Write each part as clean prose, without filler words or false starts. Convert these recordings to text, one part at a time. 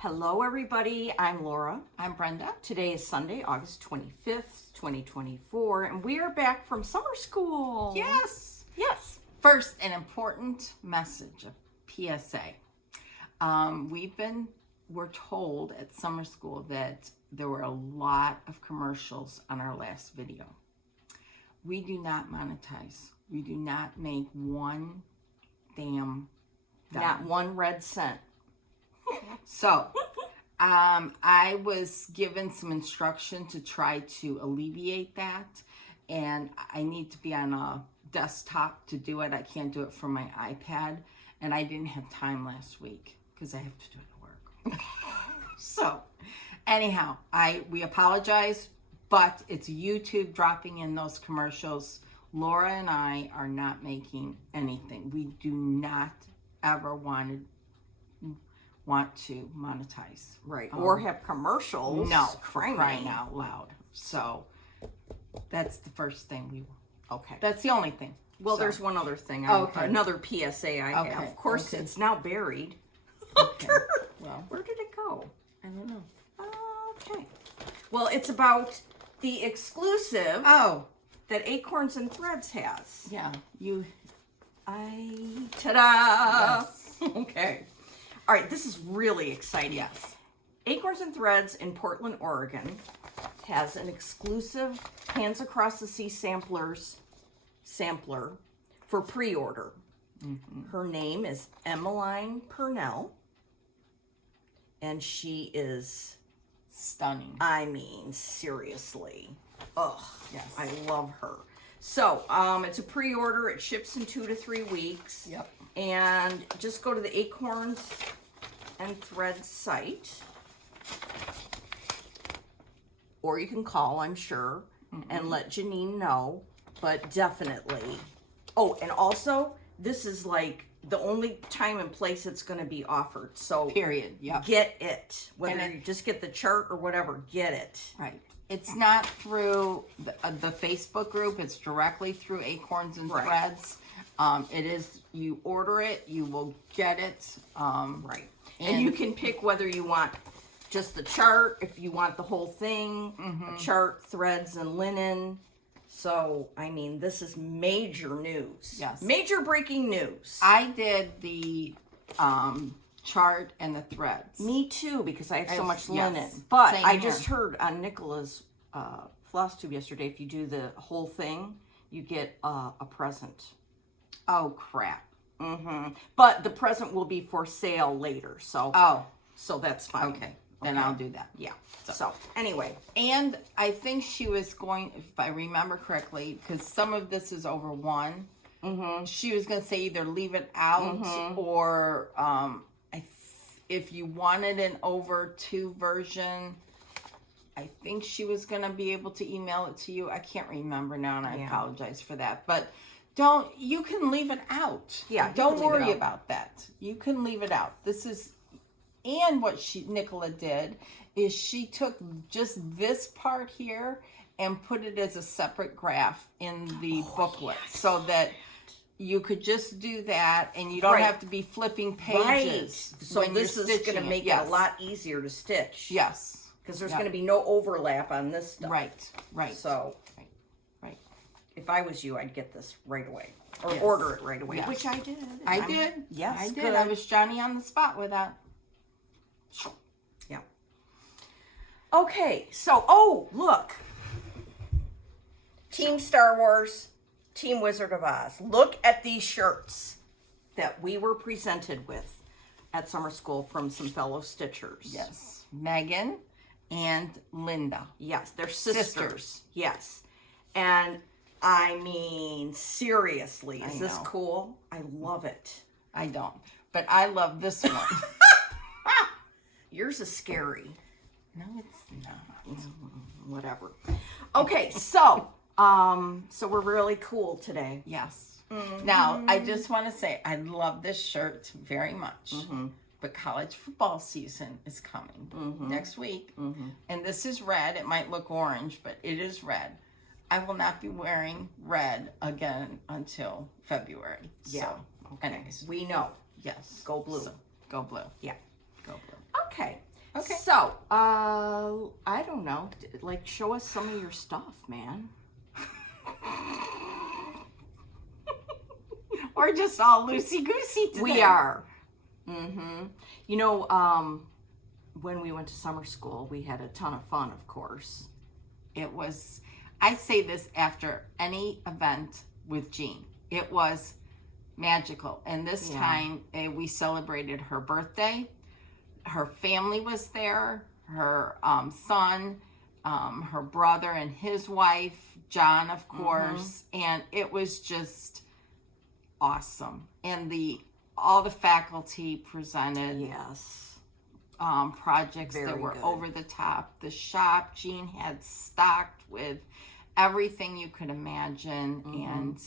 Hello, everybody. I'm Laura. I'm Brenda. Today is Sunday, August 25th, 2024, and we are back from summer school. Yes. Yes. First, an important message, a PSA. We're told at summer school that there were a lot of commercials on our last video. We do not monetize. We do not make one damn dime. Not one red cent. So, I was given some instruction to try to alleviate that, and I need to be on a desktop to do it. I can't do it from my iPad, and I didn't have time last week because I have to do it at work. So, anyhow, we apologize, but it's YouTube dropping in those commercials. Laura and I are not making anything. We do not ever want to monetize. Right. Or have commercials. No, for crying out loud. So that's the first thing Okay. That's the only thing. Well, So, there's one other thing. Okay. Another PSA I have. Okay, Of course, okay. it's now buried. Okay. Well, Where did it go? I don't know. Okay. Well, it's about the exclusive Oh, that Acorns and Threads has. yeah. Ta-da! Yes. Okay. All right, this is really exciting. Yes. Acorns and Threads in Portland, Oregon has an exclusive Hands Across the Sea sampler for pre-order. Mm-hmm. Her name is Emmeline Purnell, and she is, Stunning. I mean, seriously. Ugh, Yes. I love her. So, it's a pre-order. It ships in 2 to 3 weeks. Yep. And just go to the Acorns and Threads site. Or you can call, I'm sure, and let Janine know. But definitely. Oh, and also, this is like the only time and place it's going to be offered. So, Period. Yep. get it. Whether And you just get the chart or whatever, get it. Right. It's not through the Facebook group. It's directly through Acorns and Right. Threads. It is, you order it, you will get it. Right. And you can pick whether you want just the chart, if you want the whole thing, a chart, threads, and linen. So, I mean, this is major news. Yes. Major breaking news. I did the chart and the threads. Me too, because I have so much yes, linen. But same I here. just heard on Nicola's floss tube yesterday, if you do the whole thing, you get a present. Oh, crap. But the present will be for sale later. So, Oh, so that's fine. okay. Then I'll do that. Yeah. So anyway. And I think she was going, if I remember correctly, because some of this is over one. She was going to say either leave it out or if you wanted an over two version, I think she was going to be able to email it to you. I can't remember now, and I apologize for that. But you can leave it out. Yeah, Don't worry about that. You can leave it out. And what Nicola did is she took just this part here and put it as a separate graph in the booklet so that you could just do that and you don't have to be flipping pages. So when this you're is going to stitching make it a lot easier to stitch. Yes. Because there's going to be no overlap on this stuff. Right. So Right. if I was you, I'd get this right away. Or Yes. order it right away. Yes. Which I did. I did. Yes, I did. good. I was Johnny on the spot with that. Yeah. Okay. So, look. Team Star Wars, Team Wizard of Oz. Look at these shirts that we were presented with at summer school from some fellow stitchers. Yes. Megan and Linda. Yes, they're sisters. Yes. And I mean, seriously, is this know. cool? I love it. I don't. But I love this one. Yours is scary. No, it's not. Whatever. Okay, so we're really cool today. Yes. Now, I just want to say I love this shirt very much. But college football season is coming next week. And this is red. It might look orange, but it is red. I will not be wearing red again until February. Yeah. So, anyways, We know. yes. Go blue. So, go blue. Yeah. Go blue. Okay. Okay. So, I don't know. Like, show us some of your stuff, man. We're just all loosey-goosey today. We are. You know, when we went to summer school, we had a ton of fun, of course. It was, I say this after any event with Jean. It was magical. And this time, we celebrated her birthday. Her family was there, her son, her brother and his wife, John, of course, and it was just awesome. And all the faculty presented projects Very that were good. over the top. The shop Jean had stocked with everything you could imagine, and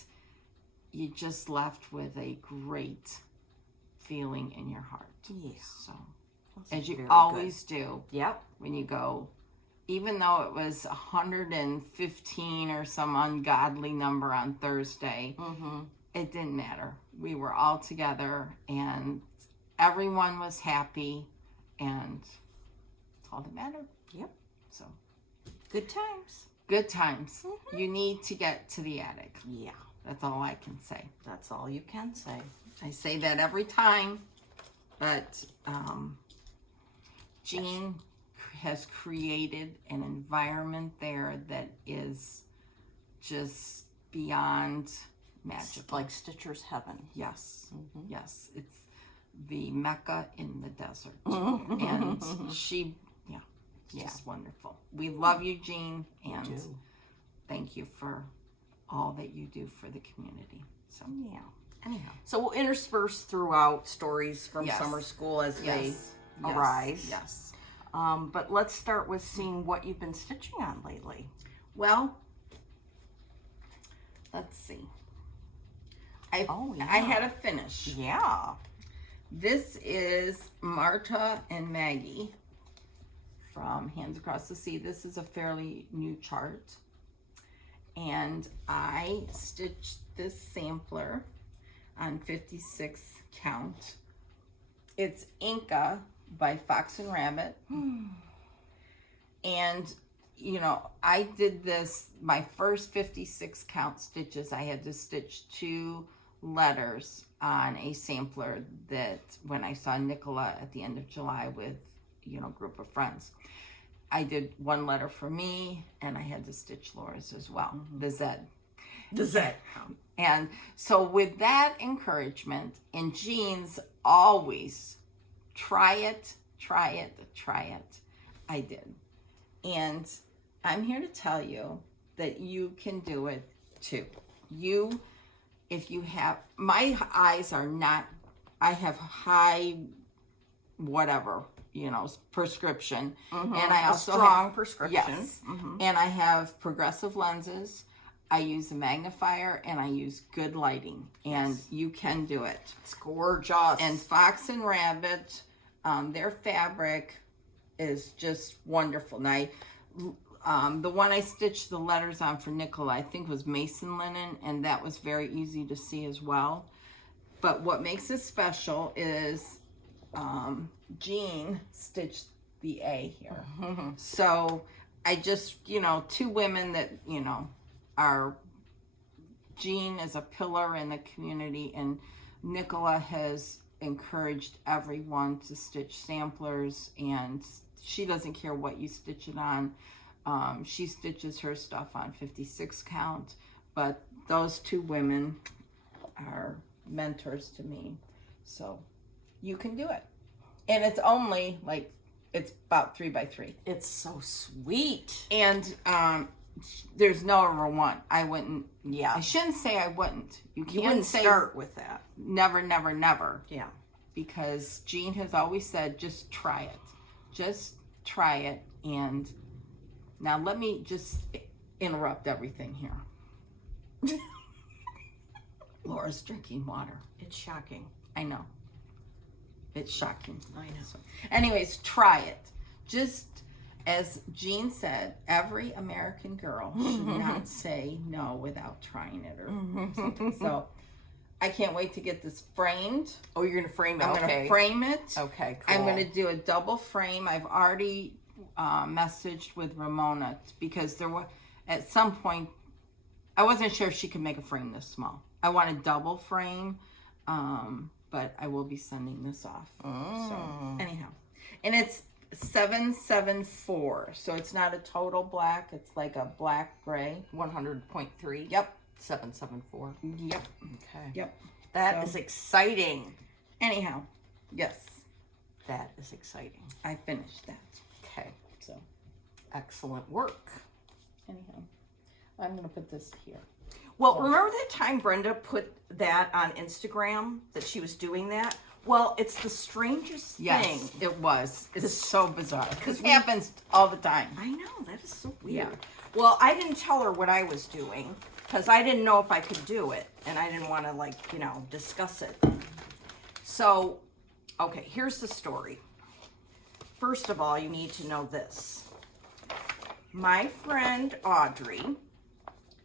you just left with a great feeling in your heart. Yeah. So, as you very always do Yep. when you go, even though it was 115 or some ungodly number on Thursday, it didn't matter. We were all together and everyone was happy, and that's all that mattered. Yep. So, Good times. good times. You need to get to the attic. Yeah. That's all I can say. That's all you can say. I say that every time, but Jean has created an environment there that is just beyond magical. Like Stitcher's heaven. Yes, yes, it's the Mecca in the desert, and it's just wonderful. We love you, Jean, and thank you for all that you do for the community. So Yeah. anyhow, So we'll intersperse throughout stories from Yes. summer school as they yes, arise. Yes. But let's start with seeing what you've been stitching on lately. Well, let's see. I had a finish. Yeah. This is Marta and Maggie from Hands Across the Sea. This is a fairly new chart. And I stitched this sampler on 56 count. It's Inca by Fox and Rabbit. And, you know, I did this, my first 56 count stitches, I had to stitch 2 letters on a sampler that when I saw Nicola at the end of July with, you know, a group of friends. I did 1 letter for me, and I had to stitch Laura's as well, the Z. The Z. And so with that encouragement, and Jean's always try it, I did. And I'm here to tell you that you can do it too. If you have, my eyes are not, I have high, whatever, you know, prescription. And I also strong have, prescription. Yes. And I have progressive lenses. I use a magnifier and I use good lighting, and you can do it. It's gorgeous. And Fox and Rabbit, their fabric is just wonderful. Now, the one I stitched the letters on for Nicola, I think was Mason linen, and that was very easy to see as well. But what makes it special is Jean stitched the A here. So I just, you know, 2 women that, you know, are, Jean is a pillar in the community, and Nicola has encouraged everyone to stitch samplers, and she doesn't care what you stitch it on. She stitches her stuff on 56 count, but those 2 women are mentors to me. So you can do it. And it's only like, it's about 3 by 3. it's so sweet. And there's no number 1. I wouldn't. Yeah. I shouldn't say I wouldn't. You can't wouldn't say start with that. never, never, never. Yeah. Because Jean has always said, just try it. Just try it. And now let me just interrupt everything here. Laura's drinking water. It's shocking. I know. It's shocking. I know. So, anyways, try it. Just as Jean said, every American girl should not say no without trying it or something. So I can't wait to get this framed. Oh, you're gonna frame it. I'm Okay. gonna frame it. Okay, cool. I'm gonna do a double frame. I've already messaged with Ramona because there was at some point I wasn't sure if she could make a frame this small. I want a double frame, but I will be sending this off. So anyhow, and it's 774, so it's not a total black. It's like a black gray. 100.3. Yep. 774. Yep. Okay. Yep. That is exciting. Anyhow, yes, That is exciting. I finished that. Okay. So Excellent work. anyhow, I'm gonna put this here. Well, remember that time Brenda put that on Instagram that she was doing that? Well, it's the strangest Yes, thing. it was. It's so bizarre because it happens all the time. I know, that is so weird. Yeah. Well, I didn't tell her what I was doing because I didn't know if I could do it and I didn't want to, like, you know, discuss it. So, okay, here's the story. First of all, you need to know this. My friend Audrey,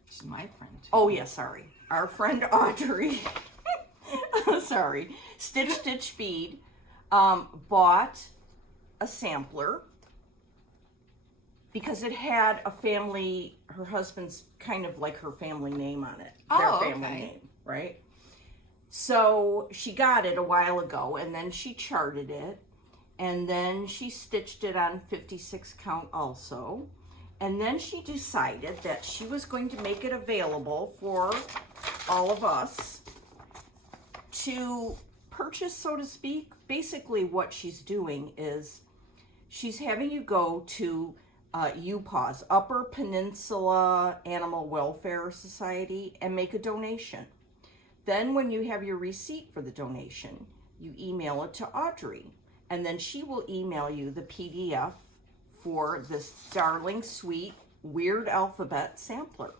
She's my friend. oh yeah, sorry, our friend Audrey, sorry, Stitch Bead, bought a sampler because it had a family, her husband's kind of like her family name on it. Oh, Their family okay. name, right? So she got it a while ago and then she charted it and then she stitched it on 56 count also. And then she decided that she was going to make it available for all of us to purchase, so to speak. Basically what she's doing is she's having you go to UPAWS, Upper Peninsula Animal Welfare Society, and make a donation. Then when you have your receipt for the donation, you email it to Audrey, and then she will email you the PDF for this darling, sweet, weird alphabet sampler.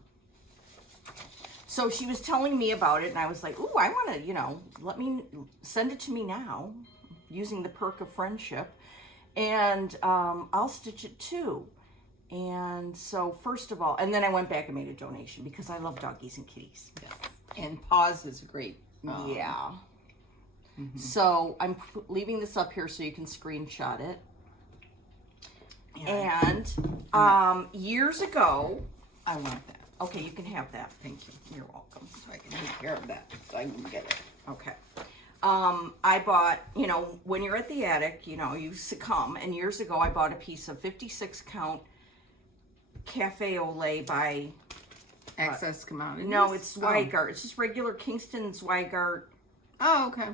So she was telling me about it, and I was like, ooh, I want to, you know, let me send it to me now, using the perk of friendship, and I'll stitch it too. And so first of all, and then I went back and made a donation because I love doggies and kitties. Yes. And pause is great. Yeah. So I'm leaving this up here so you can screenshot it. And years ago, I want that. okay, you can have that. Thank you. You're welcome. So I can take care of that. So I can get it. Okay. I bought, you know, when you're at the attic, you know, you succumb. And years ago, I bought a piece of 56 count Cafe au lait by, Access Commodities? no, it's Zweigart. It's just regular Kingston Zweigart Oh, okay.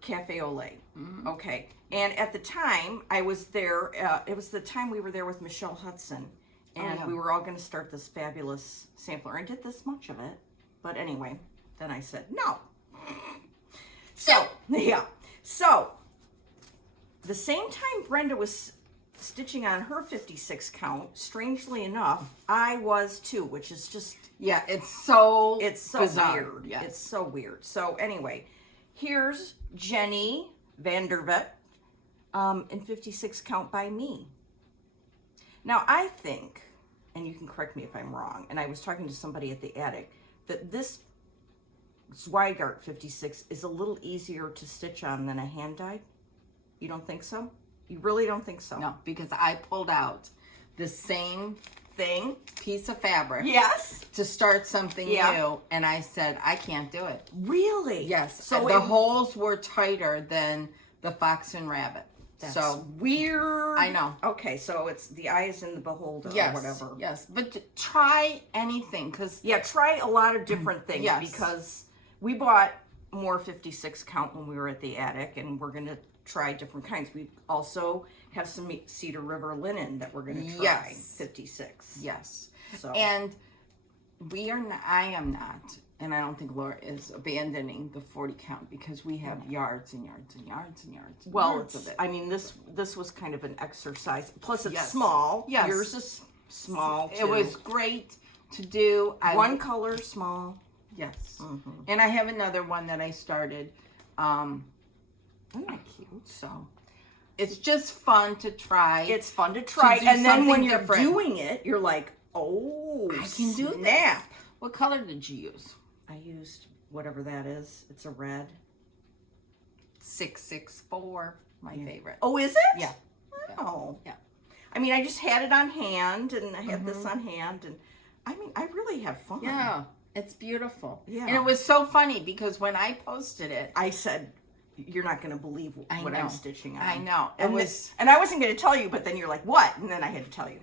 Cafe au lait. Okay. And at the time, I was there, it was the time we were there with Michelle Hudson. And yeah. we were all going to start this fabulous sampler. I did this much of it. But anyway, then I said, no. So, yeah. So, the same time Brenda was stitching on her 56 count, strangely enough, I was too, which is just, Yeah, it's so bizarre. weird. Yes. It's so weird. So anyway, here's Jenny Vandervet in 56 count by me. Now I think, and you can correct me if I'm wrong, and I was talking to somebody at the attic, that this Zweigart 56 is a little easier to stitch on than a hand dyed. You don't think so? You really don't think so? No, because I pulled out the same Thing? piece of fabric Yes. to start something Yeah. new, and I said, I can't do it. Really? Yes. So So the holes were tighter than the fox and rabbit. That's so weird. I know. Okay, so it's the eye is in the beholder yes, or whatever. Yes, but try anything because Yeah, try a lot of different things Yes. because we bought more 56 count when we were at the attic, and we're going to try different kinds. We also have some Cedar River linen that we're going to try. Yes. 56. yes, So and we are. Not, I am not, and I don't think Laura is abandoning the 40 count because we have yards and yards and yards and yards. And well, yards of it. I mean, this was kind of an exercise. Plus, it's Yes. small. Yes. Yours is small too. It was great to do. one color, small. Yes, Mm-hmm. and I have another one that I started. Isn't that cute? So it's just fun to try. It's fun to try, do and then when something you're different. doing it, you're like, oh, I can do snap. this. What color did you use? I used whatever that is. It's a red. 664, my favorite. Oh, is it? Yeah. Oh. Yeah. I mean, I just had it on hand, and I had this on hand, and I mean, I really had fun. Yeah, it's beautiful. Yeah. And it was so funny because when I posted it, I said, "You're not going to believe what I'm know. stitching on." I know. And and I wasn't going to tell you, but then you're like, "What?" And then I had to tell you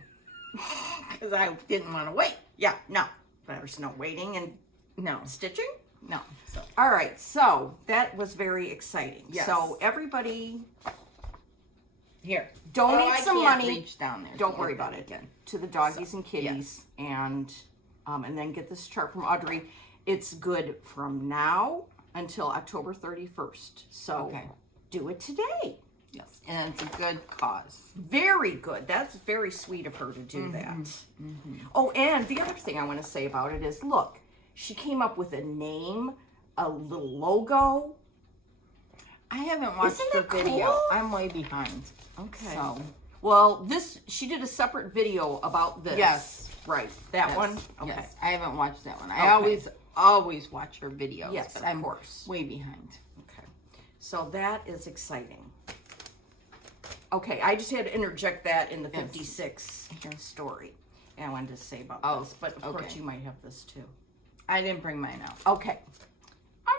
because I didn't want to wait. Yeah, no, there's no waiting and No, stitching. no. So All right, so that was very exciting. Yes. So everybody, here, donate I some can't money. Reach down there. Don't to worry get about that it. again. To the doggies and kitties, and then get this chart from Audrey. It's good from now until October 31st. So do it today. Yes, and it's a good cause. Very good. That's very sweet of her to do that. Oh, and the other thing I want to say about it is, look, she came up with a name, a little logo. I haven't watched Isn't the it video. cool? I'm way behind. Okay. So Well, she did a separate video about this. Yes. Right. That yes, one? Okay. Yes, I haven't watched that one. Okay. I always watch her videos. Yes, but of I'm course. way behind. Okay. So that is exciting. Okay, I just had to interject that in the 56 story. And I wanted to say about this, but of course you might have this too. I didn't bring mine out. Okay. All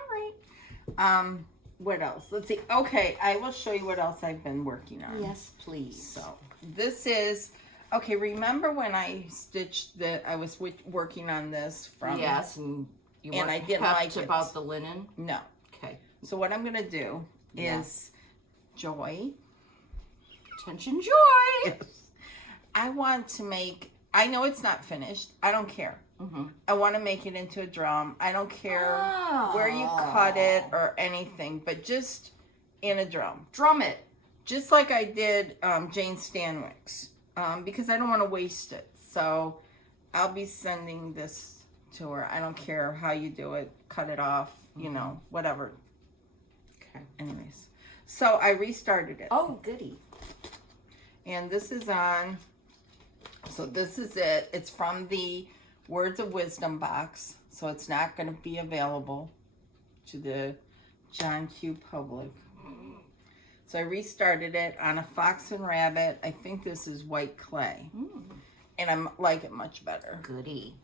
right. What else? Let's see. Okay, I will show you what else I've been working on. Yes, please. So this is okay. Remember when I stitched I was working on this from Yes, and you And weren't I didn't pepped like it. about the linen. No. Okay. So what I'm gonna do Yeah. is Joy. Attention, joy. I want to make. I know it's not finished. I don't care. I want to make it into a drum. I don't care where you cut it or anything, but just in a drum. Drum it. Just like I did Jane Stanwyck's, because I don't want to waste it. So I'll be sending this to her. I don't care how you do it. Cut it off, you know, whatever. Okay. Anyways, so I restarted it. Oh, goody. And this is on, so this is it. It's from the Words of Wisdom box. So it's not going to be available to the John Q public. So I restarted it on a Fox and Rabbit. I think this is white clay. And I like it much better. Goody.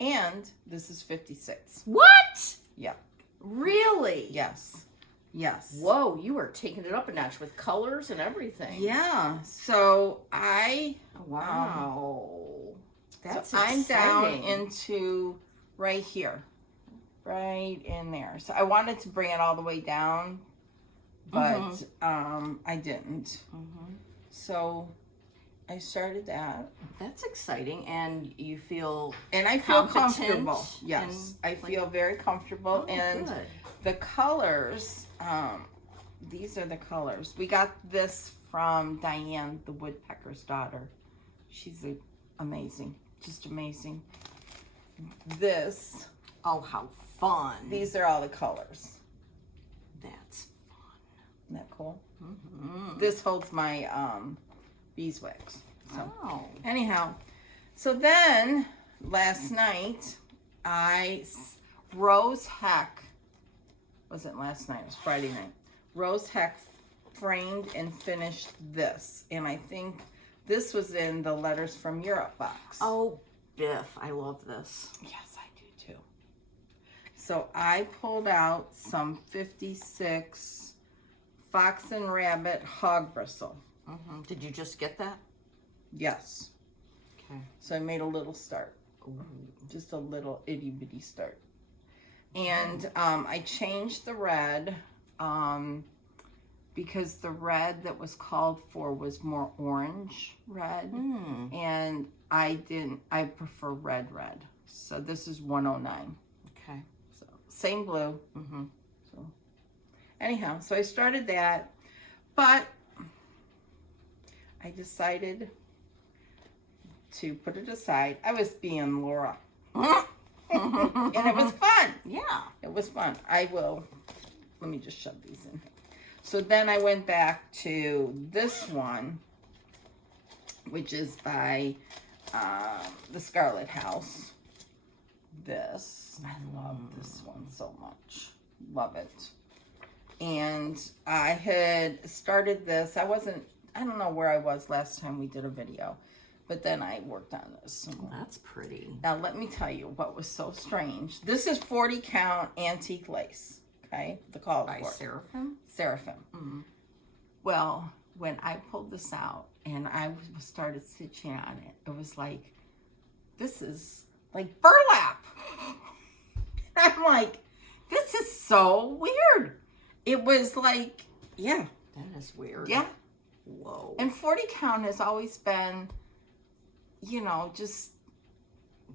And this is 56. What? Yeah. Really? Yes. Yes. Whoa, you are taking it up a notch with colors and everything. Yeah. So Wow. That's so I'm down exciting. into right here. Right in there. So I wanted to bring it all the way down, but I didn't. So I started that. That's exciting, and you feel And I feel competent comfortable. Yes. I feel very comfortable. Oh, and good. the colors, these are the colors. We got this from Diane, the woodpecker's daughter. She's amazing. Just amazing. This, Oh, how fun. these are all the colors. That's fun. Isn't that cool? This holds my beeswax. So Oh. anyhow, so then last night Rose Heck, wasn't last night, it was Friday night. Rose Heck framed and finished this. And I think this was in the Letters from Europe box. Oh, Biff, I love this. Yes, I do too. So I pulled out some 56 Fox and Rabbit hog bristle. Did you just get that? Yes. Okay. So I made a little start. Just a little itty bitty start. And I changed the red because the red that was called for was more orange red. And I prefer red. So this is 109. Okay. So same blue. So anyhow, so I started that, but I decided to put it aside. I was being Laura. And it was fun. Yeah. It was fun. Let me just shove these in. So then I went back to this one, which is by the Scarlet House. this. I love this one so much. Love it. And I had started this. I don't know where I was last time we did a video, but then I worked on this some more. That's pretty. Now, let me tell you what was so strange. This is 40 count antique lace, okay? The call By for it. Seraphim? Seraphim. Mm-hmm. Well, when I pulled this out and I started stitching on it, it was like, this is like burlap. I'm like, this is so weird. It was like, yeah. That is weird. Yeah. Whoa. And 40 count has always been, just,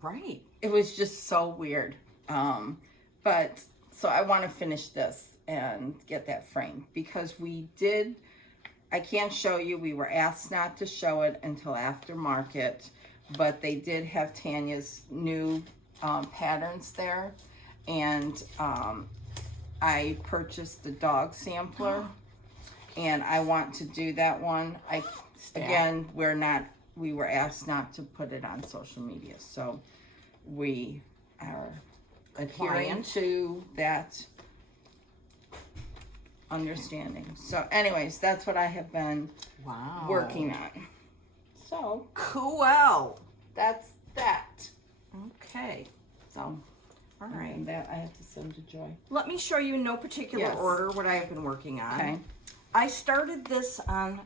right. it was just so weird. But, so I want to finish this and get that framed because I can't show you. We were asked not to show it until after market, but they did have Tanya's new patterns there. And I purchased the dog sampler and I want to do that one. Again, we were asked not to put it on social media. So we are adhering to that understanding. So anyways, that's what I have been working on. So cool. that's that. Okay. So All right. and that I have to send to Joy. Let me show you in no particular Yes. order what I have been working on. Okay. I started this on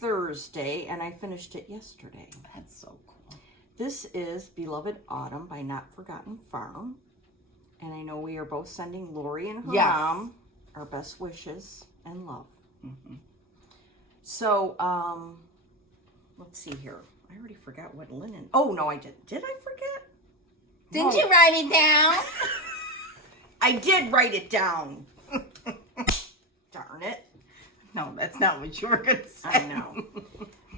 Thursday and I finished it yesterday. That's so cool. This is Beloved Autumn by Not Forgotten Farm. And I know we are both sending Lori and her Yes. mom our best wishes and love. Mm-hmm. So, let's see here. I already forgot what linen. Oh, no, I didn't. Did I forget? Didn't No. you write it down? I did write it down. Darn it. No, that's not what you were going to say. I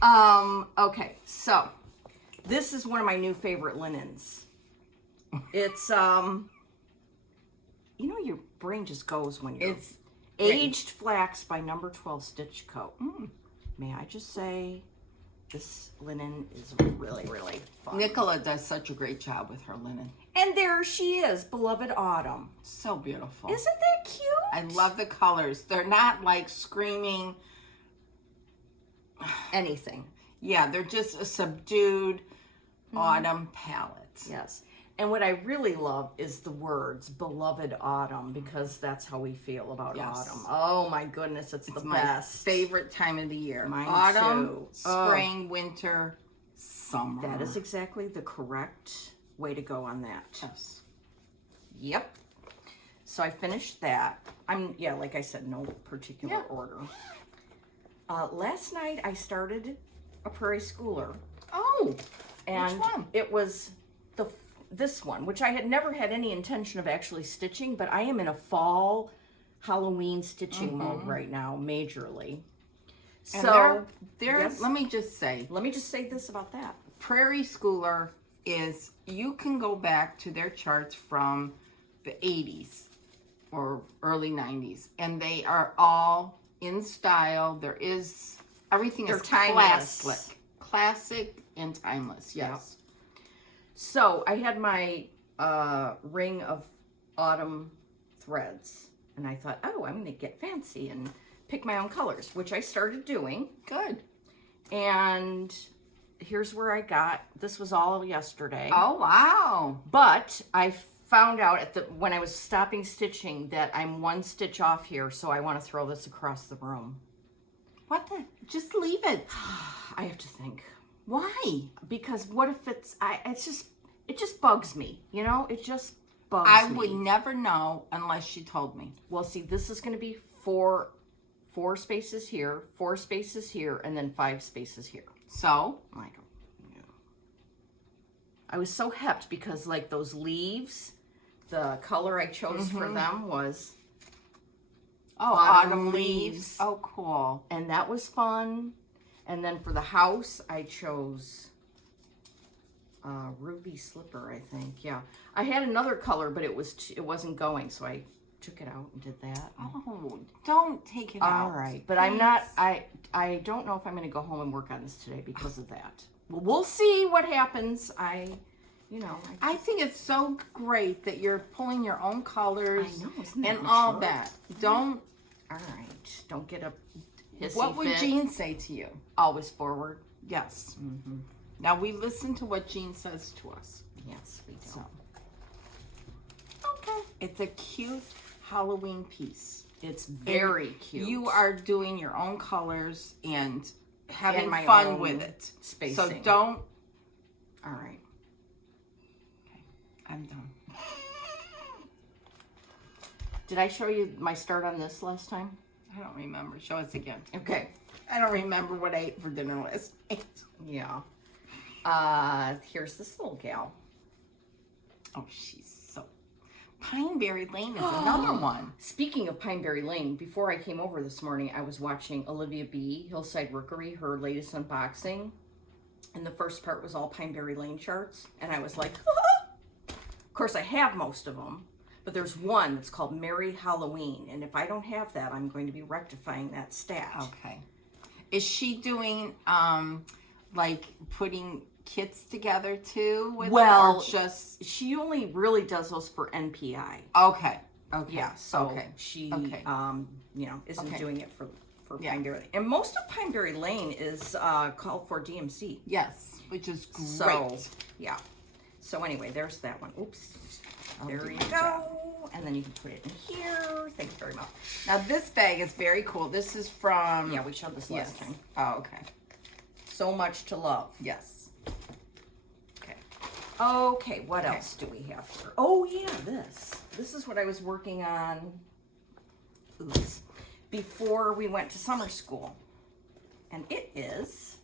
know. Okay, so this is one of my new favorite linens. It's, your brain just goes when you're... It's Aged Flax by Number 12 Stitch Co. May I just say, this linen is really, really fun. Nicola does such a great job with her linen. And there she is, Beloved Autumn. So beautiful. Isn't that cute? I love the colors. They're not like screaming anything. Yeah, they're just a subdued autumn palette. Yes. And what I really love is the words Beloved Autumn, because that's how we feel about Yes. autumn. Oh my goodness, it's the my best. favorite time of the year. Mine Autumn, too. spring, winter, summer. That is exactly the correct way to go on that. Yes. Yep. So I finished that. Like I said, no particular order. Last night I started a Prairie Schooler. Oh, And which one? it was this one, which I had never had any intention of actually stitching, but I am in a fall Halloween stitching mode right now, majorly. And So yes. Let me just say this about that. Prairie Schooler is, you can go back to their charts from the 80s or early 90s, and they are all in style. Everything They're is timeless. classic and timeless. Yes. So I had my ring of autumn threads, and I thought, I'm going to get fancy and pick my own colors, which I started doing. Good. And here's where I got, this was all yesterday. Oh, wow. But I found out when I was stopping stitching that I'm one stitch off here, so I want to throw this across the room. What the? Just leave it. I have to think. Why? Because what if it just bugs me, It just bugs me. I would never know unless she told me. Well, see, this is going to be four spaces here, 4 spaces here, and then 5 spaces here. So? I was so hepped because, like, those leaves, the color I chose for them was autumn leaves. Oh, cool. And that was fun. And then for the house, I chose ruby slipper, I think. Yeah, I had another color, but it wasn't going, so I took it out and did that. Oh, don't take it out. All right, but I'm not. I don't know if I'm going to go home and work on this today because of that. Well, we'll see what happens. I you know. I think it's so great that you're pulling your own colors I know, isn't that and all mature? that. Don't. All right. Don't get a hissy What would fit. Jean say to you? Always forward. Yes. Now we listen to what Jean says to us. Yes, we do. So. Okay. It's a cute Halloween piece. It's very cute. You are doing your own colors and having And my fun own with it. spacing. So don't. All right. Okay, I'm done. Did I show you my start on this last time? I don't remember. Show us again. Okay. I don't remember what I ate for dinner last night. Yeah. Here's this little gal. Oh, she's so. Pineberry Lane is another one. Speaking of Pineberry Lane, before I came over this morning, I was watching Olivia B. Hillside Rookery, her latest unboxing. And the first part was all Pineberry Lane charts. And I was like, of course, I have most of them. But there's one that's called Merry Halloween. And if I don't have that, I'm going to be rectifying that stat. Okay. Is she doing, like, putting kits together, too? With Well, or just... She only really does those for NPI. Okay. Okay. Yeah, so okay. she, Okay. you know, isn't Okay. doing it for Yeah. Pineberry Lane. And most of Pineberry Lane is called for DMC. Yes, which is great. So, yeah. So anyway, there's that one. Oops. There you go. And then you can put it in here. Thank you very much. Now this bag is very cool. This is from... Yeah, we showed this last time. Oh, okay. So much to love. Yes. Okay. Okay, what else do we have here? Oh, yeah, this. This is what I was working on. Oops. Before we went to summer school. And it is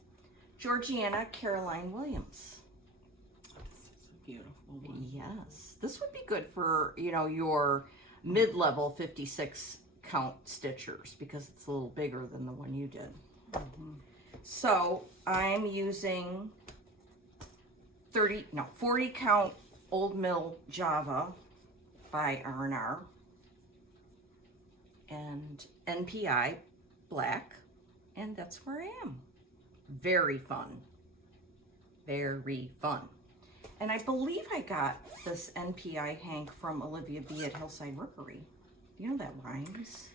Georgiana Caroline Williams. This is a beautiful one. Yes. This would be good for, you know, your mid-level 56 count stitchers because it's a little bigger than the one you did. So I'm using 40 count Old Mill Java by R&R and NPI black, and that's where I am. Very fun. Very fun. And I believe I got this NPI Hank from Olivia B. at Hillside Rookery. You know that rhymes.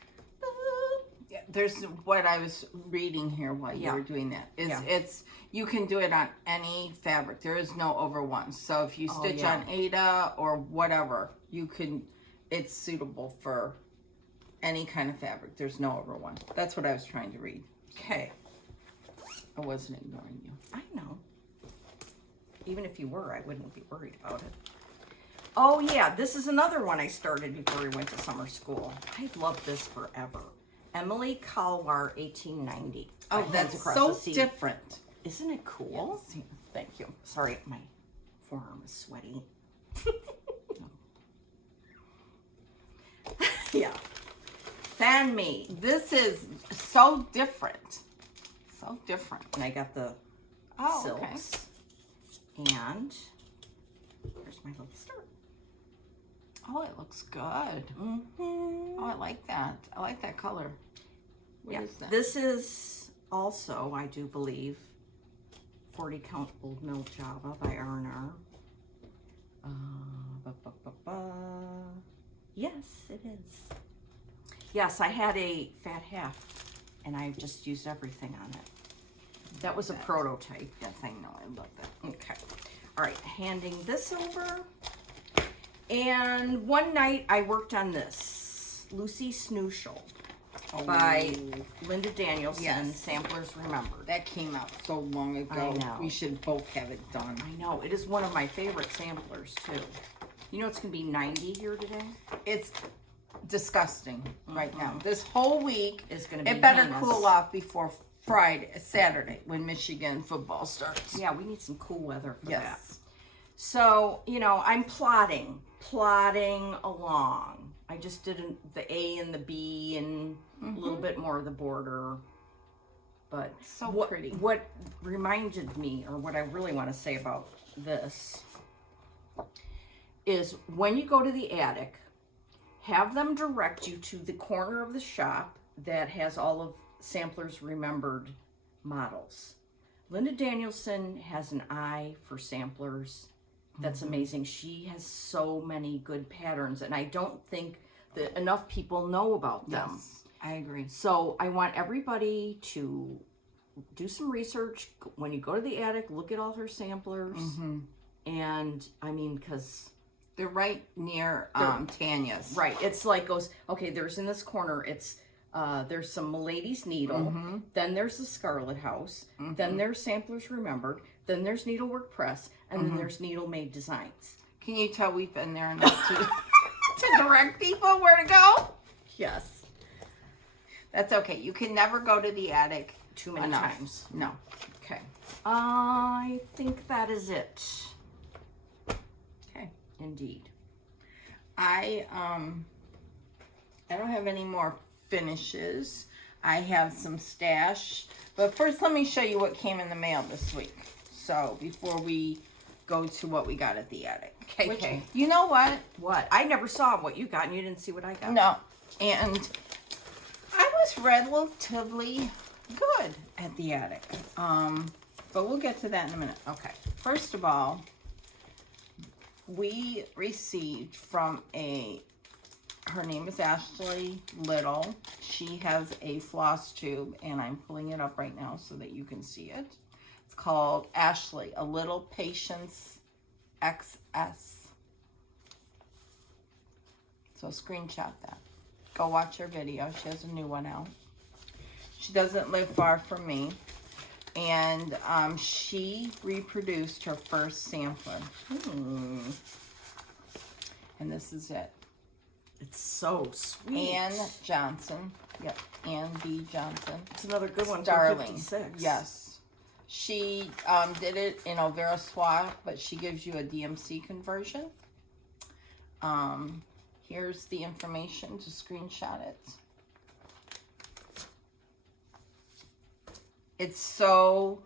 Yeah, there's what I was reading here while you Yeah. were doing that. Yeah. It's you can do it on any fabric. There is no over one. So if you stitch yeah. on Ada or whatever, you can. It's suitable for any kind of fabric. There's no over one. That's what I was trying to read. Okay. I wasn't ignoring you. I know. Even if you were, I wouldn't be worried about it. Oh yeah, this is another one I started before we went to summer school. I've loved this forever. Emily Kalwar, 1890. Oh, Hands that's Across so the Sea. different. Isn't it cool? Yes. Thank you. Sorry, my forearm is sweaty. Yeah. Fan me. This is so different. So different. And I got the Oh, okay. silks. And here's my little skirt. Oh, it looks good. Mm-hmm. Oh, I like that. I like that color. What is that? This is also, I do believe, 40 count Old Mill Java by R&R. Yes, it is. Yes, I had a fat half, and I just used everything on it. That was a prototype. Yes, I know. I love that. Okay. All right, handing this over. And one night I worked on this, Lucy Snooshel by Linda Danielson, Yes. Samplers Remembered. That came out so long ago. I know. We should both have it done. I know, it is one of my favorite samplers too. You know it's going to be 90 here today? It's disgusting right now. This whole week It's gonna be It better heinous. cool off before Saturday, when Michigan football starts. Yeah, we need some cool weather for that. Yes. So, you know, I'm plodding along. I just did the A and the B and a little bit more of the border. But So what, pretty. What reminded me, or what I really want to say about this, is when you go to the attic, have them direct you to the corner of the shop that has all of Samplers Remembered models. Linda Danielson has an eye for samplers that's amazing. She has so many good patterns, and I don't think that enough people know about them. Yes, I agree. So I want everybody to do some research. When you go to the attic, look at all her samplers. And I mean, because they're right near Tanya's. right, it's like goes, okay, there's in this corner, it's there's some Milady's Needle, then there's the Scarlet House, then there's Samplers Remembered, then there's Needlework Press, and then there's Needle Made Designs. Can you tell we've been there enough to direct people where to go? Yes. That's okay. You can never go to the attic Too many enough. times. No. Okay. I think that is it. Okay. Indeed. I don't have any more finishes. I have some stash. But first, let me show you what came in the mail this week. So, before we go to what we got at the attic. Okay. You know what? What? I never saw what you got, and you didn't see what I got. No. And I was relatively good at the attic. But we'll get to that in a minute. Okay. First of all, we received from her name is Ashley Little. She has a floss tube, and I'm pulling it up right now so that you can see it. It's called Ashley, A Little Patience XS. So screenshot that. Go watch her video. She has a new one out. She doesn't live far from me. And she reproduced her first sampler. And this is it. It's so sweet. Ann Johnson. Yep, Ann B. Johnson. It's another good one. Darling. 56. Yes. She did it in Overa Swap, but she gives you a DMC conversion. Here's the information to screenshot it. It's so,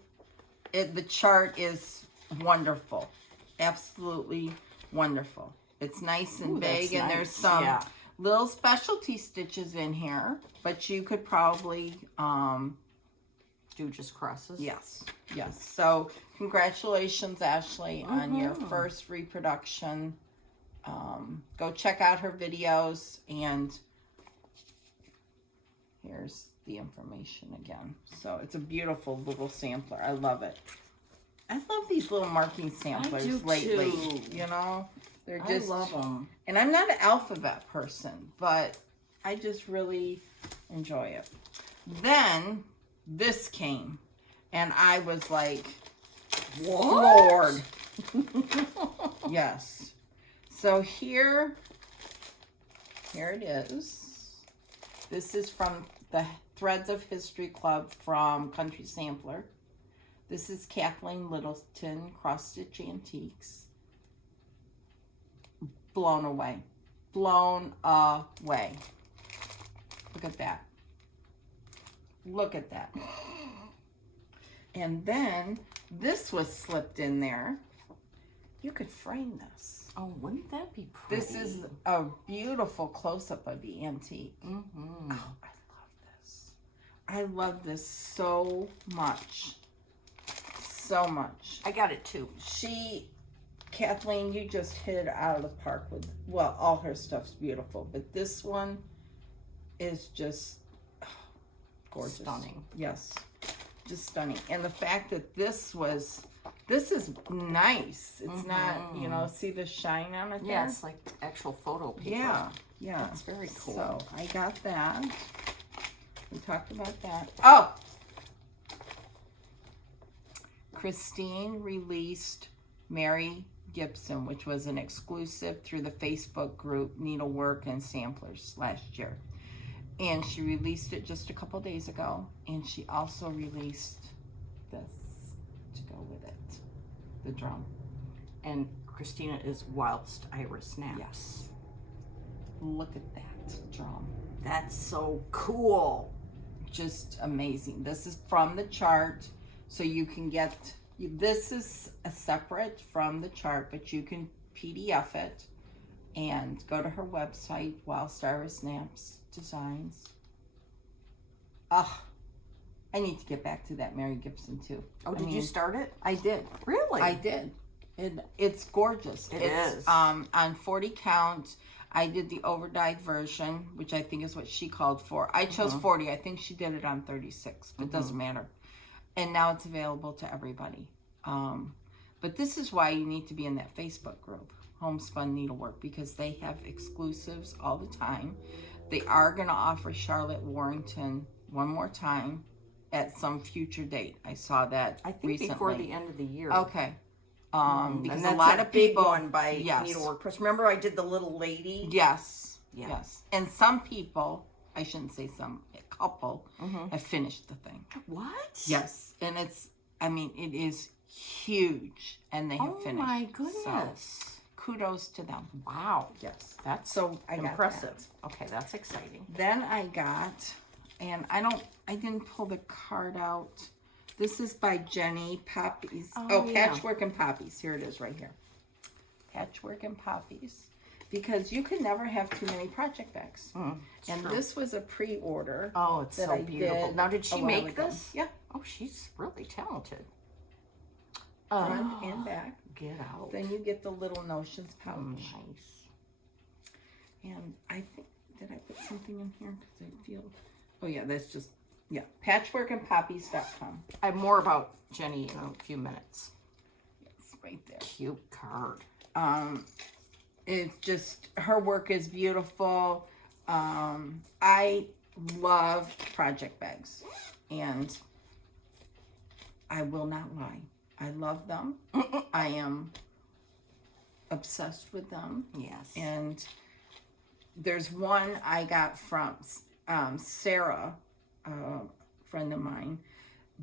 the chart is wonderful. Absolutely wonderful. It's nice and big, and there's some little specialty stitches in here, but you could probably do just crosses. Yes. So congratulations, Ashley, on your first reproduction. Go check out her videos, and here's the information again. So it's a beautiful little sampler. I love it. I love these little marking samplers lately. Too. You know, they're just, I love them. and I'm not an alphabet person, but I just really enjoy it. Then this came, and I was like, floored. Yes. So here it is. This is from the Threads of History Club from Country Sampler. This is Kathleen Littleton, Cross Stitch Antiques. Blown away. Blown away. Look at that. Look at that. And then this was slipped in there. You could frame this. Oh, wouldn't that be pretty? This is a beautiful close-up of the antique. Oh, I love this. I love this so much. So much. I got it too. Kathleen, you just hit it out of the park with, well, all her stuff's beautiful, but this one is just gorgeous. Stunning. Yes, just stunning. And the fact that this is nice. It's not, see the shine on it there? Yeah, it's like actual photo paper. Yeah. That's very cool. So I got that. We talked about that. Oh! Christine released Mary Gibson, which was an exclusive through the Facebook group Needlework and Samplers last year. And she released it just a couple days ago. And she also released this to go with it. The drum. And Christina is Whilst Iris Snaps. Yes. Look at that drum. That's so cool. Just amazing. This is from the chart, so you can get, this is a separate from the chart, but you can PDF it and go to her website, Whilst Iris Snaps Designs. I need to get back to that Mary Gibson too. Oh, did you start it? I did. Really? I did. It's gorgeous. It It's is. on 40 count. I did the overdyed version, which I think is what she called for. I chose 40. I think she did it on 36, but it doesn't matter. And now it's available to everybody. But this is why you need to be in that Facebook group, Homespun Needlework, because they have exclusives all the time. They are going to offer Charlotte Warrington one more time at some future date. I saw that I think recently. before the end of the year. Okay. Because And that's a lot of big people, one by yes, Needlework Press. Remember I did the little lady? yes, Yeah. yes. And some people, I shouldn't say some, a couple, have finished the thing. What? Yes, and it is huge, and they have finished. Oh my So, goodness. kudos to them. Wow. Yes. That's So I got impressive. Okay, that's exciting. Then I got, and I didn't pull the card out. This is by Jenny Poppies. Oh, yeah. Patchwork and Poppies. Here it is right here. Patchwork and Poppies. Because you can never have too many project bags. And true. this was a pre-order. Oh, it's that so I beautiful. did Now, did a she while make ago. this? Yeah. Oh, she's really talented. Front and back. Get out. Then you get the little notions pouch. Nice. And I think, did I put something in here? Because I feel, oh yeah, that's just, yeah. Patchworkandpoppies.com. I have more about Jenny in a few minutes. It's right there. Cute card. It's just, her work is beautiful. I love project bags, and I will not lie. I love them. I am obsessed with them. Yes. And there's one I got from Sarah, a friend of mine.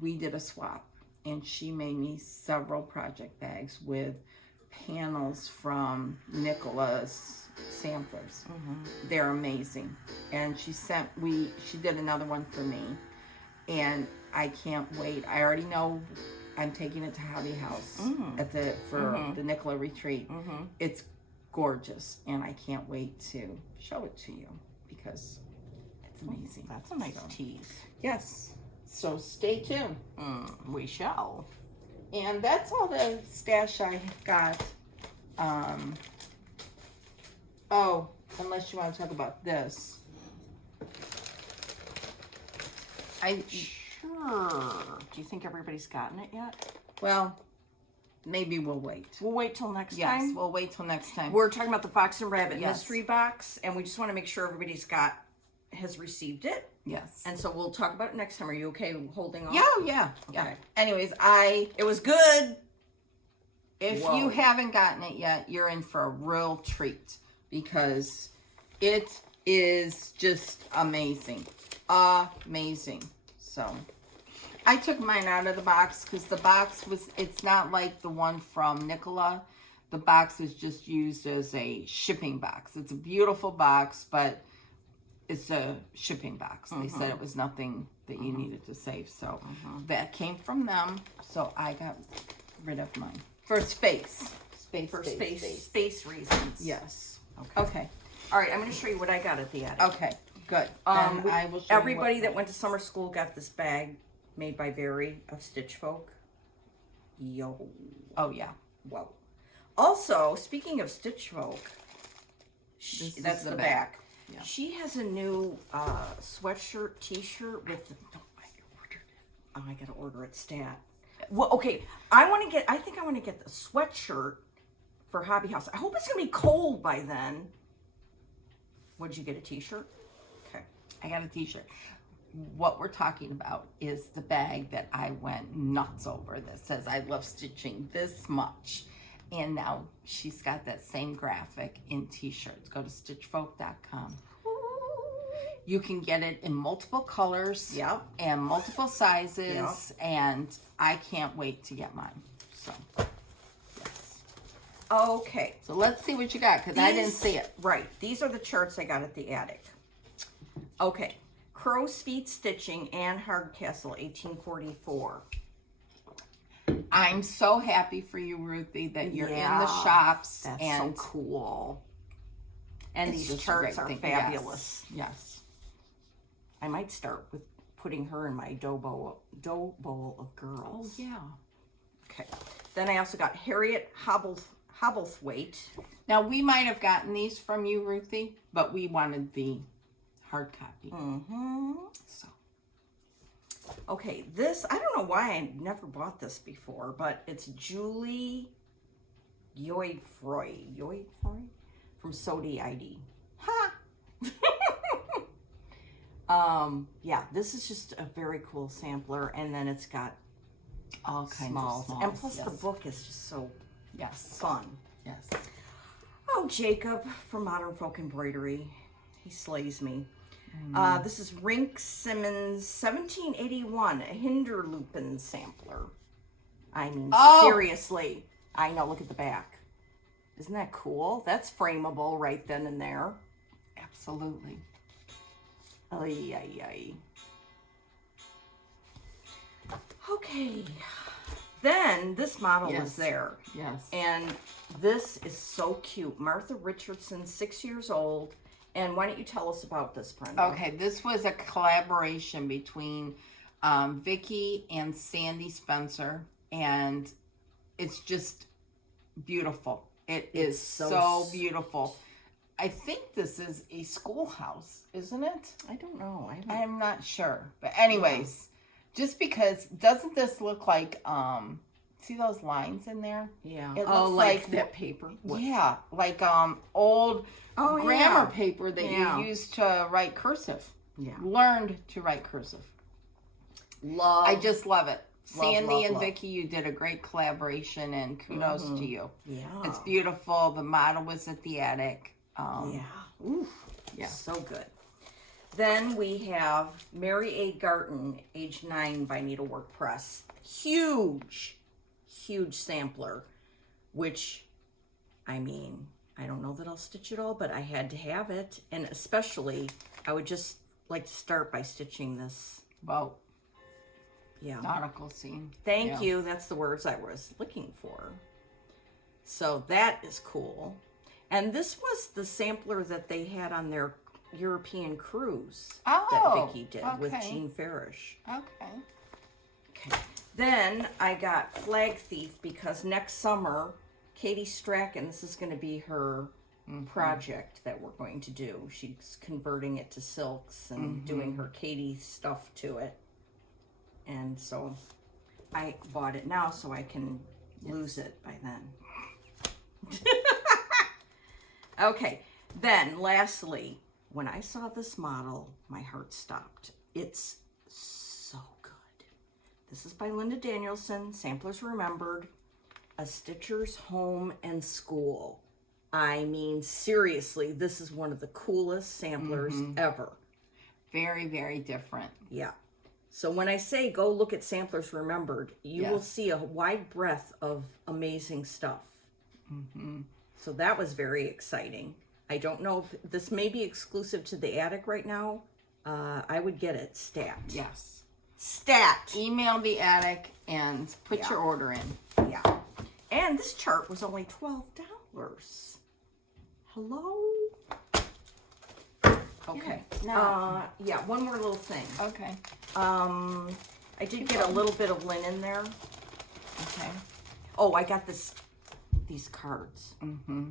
We did a swap, and she made me several project bags with panels from Nicola's samplers. They're amazing. And she did another one for me, and I can't wait. I already know I'm taking it to Hobby House for the Nicola retreat. It's gorgeous, and I can't wait to show it to you because it's amazing. That's a nice tease. Yes. So stay tuned. We shall. And that's all the stash I got. Oh, unless you want to talk about this. Sure. Do you think everybody's gotten it yet? Well, maybe we'll wait. We'll wait till next Yes, time. we'll wait till next time. We're talking about the Fox and Rabbit Yes. mystery box, and we just want to make sure everybody's has received it. Yes. And so we'll talk about it next time. Are you okay holding on? Yeah. Okay. Anyways, It was good. if Whoa. you haven't gotten it yet, you're in for a real treat because it is just amazing. Amazing. So I took mine out of the box because the box it's not like the one from Nicola. The box is just used as a shipping box. It's a beautiful box, but it's a shipping box. They said it was nothing that you needed to save. So that came from them. So I got rid of mine. For space. Space reasons. Yes. Okay. All right, I'm going to show you what I got at the attic. Okay. Good. Then I will show Everybody you that went to summer school got this bag made by Barry of Stitch Folk. Yo. Oh, yeah. Whoa. Also, speaking of Stitch Folk, This that's is the the back. back. Yeah. She has a new sweatshirt, t-shirt with. Oh, I gotta order it stat. Well, okay. I think I want to get the sweatshirt for Hobby House. I hope it's gonna be cold by then. What'd you get? A t-shirt? Okay. I got a t-shirt. What we're talking about is the bag that I went nuts over that says I love stitching this much. And now she's got that same graphic in t-shirts. Go to stitchfolk.com. You can get it in multiple colors Yep. and multiple sizes. Yep. And I can't wait to get mine. So, yes. Okay. So let's see what you got because I didn't see it. Right. These are the charts I got at the attic. Okay. Crow's Feet Stitching, Anne Hardcastle, 1844. I'm so happy for you, Ruthie, that you're in the Yeah, shops. That's and so cool. And it's these just a charts great are thing. fabulous. Yes. I might start with putting her in my dough bowl of girls. Oh, yeah. Okay. Then I also got Harriet Hobblethwaite. Now, we might have gotten these from you, Ruthie, but we wanted the hard copy. Mm-hmm. So. Okay, this, I don't know why I never bought this before, but it's Julie Yoidfroy from Sodi ID. Ha! Yeah, this is just a very cool sampler, and then it's got All kinds smalls. of smalls. And plus yes. the book is just so Yes. fun. Yes. Oh, Jacob from Modern Folk Embroidery. He slays me. This is Rink Simmons 1781, a Hinderloopen sampler. I mean, seriously. I know, look at the back. Isn't that cool? That's frameable right then and there. Absolutely. Ay, ay, ay. Okay. Then this model was there. Yes. And this is so cute. Martha Richardson, 6 years old. And why don't you tell us about this, Brenda? Okay, this was a collaboration between Vicki and Sandy Spencer, and it's just beautiful. It's so beautiful. I think this is a schoolhouse, isn't it? I don't know. I'm not sure. But anyways, just because, doesn't this look like, see those lines in there? Yeah. It oh, looks like that paper? Yeah, like old grammar paper that you used to write cursive. Yeah. Learned to write cursive. I just love it. Sandy and Vicki, you did a great collaboration, and kudos to you. Yeah. It's beautiful. The model was at the attic. Yeah. Oof. Yeah. So good. Then we have Mary A. Garton, age 9, by Needlework Press. Huge sampler, which, I mean, I don't know that I'll stitch it all, but I had to have it. And especially, I would just like to start by stitching this. Well, yeah. nautical scene. Thank you. That's the words I was looking for. So that is cool. And this was the sampler that they had on their European cruise that Vicki did with Jean Farish. Okay. Then I got Flag Thief because next summer, Katie Strachan, this is going to be her project that we're going to do. She's converting it to silks and doing her Katie stuff to it. And so I bought it now so I can lose it by then. Okay, then lastly, when I saw this model, my heart stopped. It's so good. This is by Linda Danielson, Samplers Remembered, A Stitcher's Home and School. I mean, seriously, this is one of the coolest samplers ever. Very, very different. Yeah. So when I say go look at Samplers Remembered, you will see a wide breadth of amazing stuff. So that was very exciting. I don't know if this may be exclusive to the attic right now. I would get it stat. Yes. Stat. Email the attic and put your order in. Yeah. And this chart was only $12. Hello? Okay. Now. Yeah, one more little thing. Okay. I did get a little bit of linen there. Okay. Oh, I got these cards.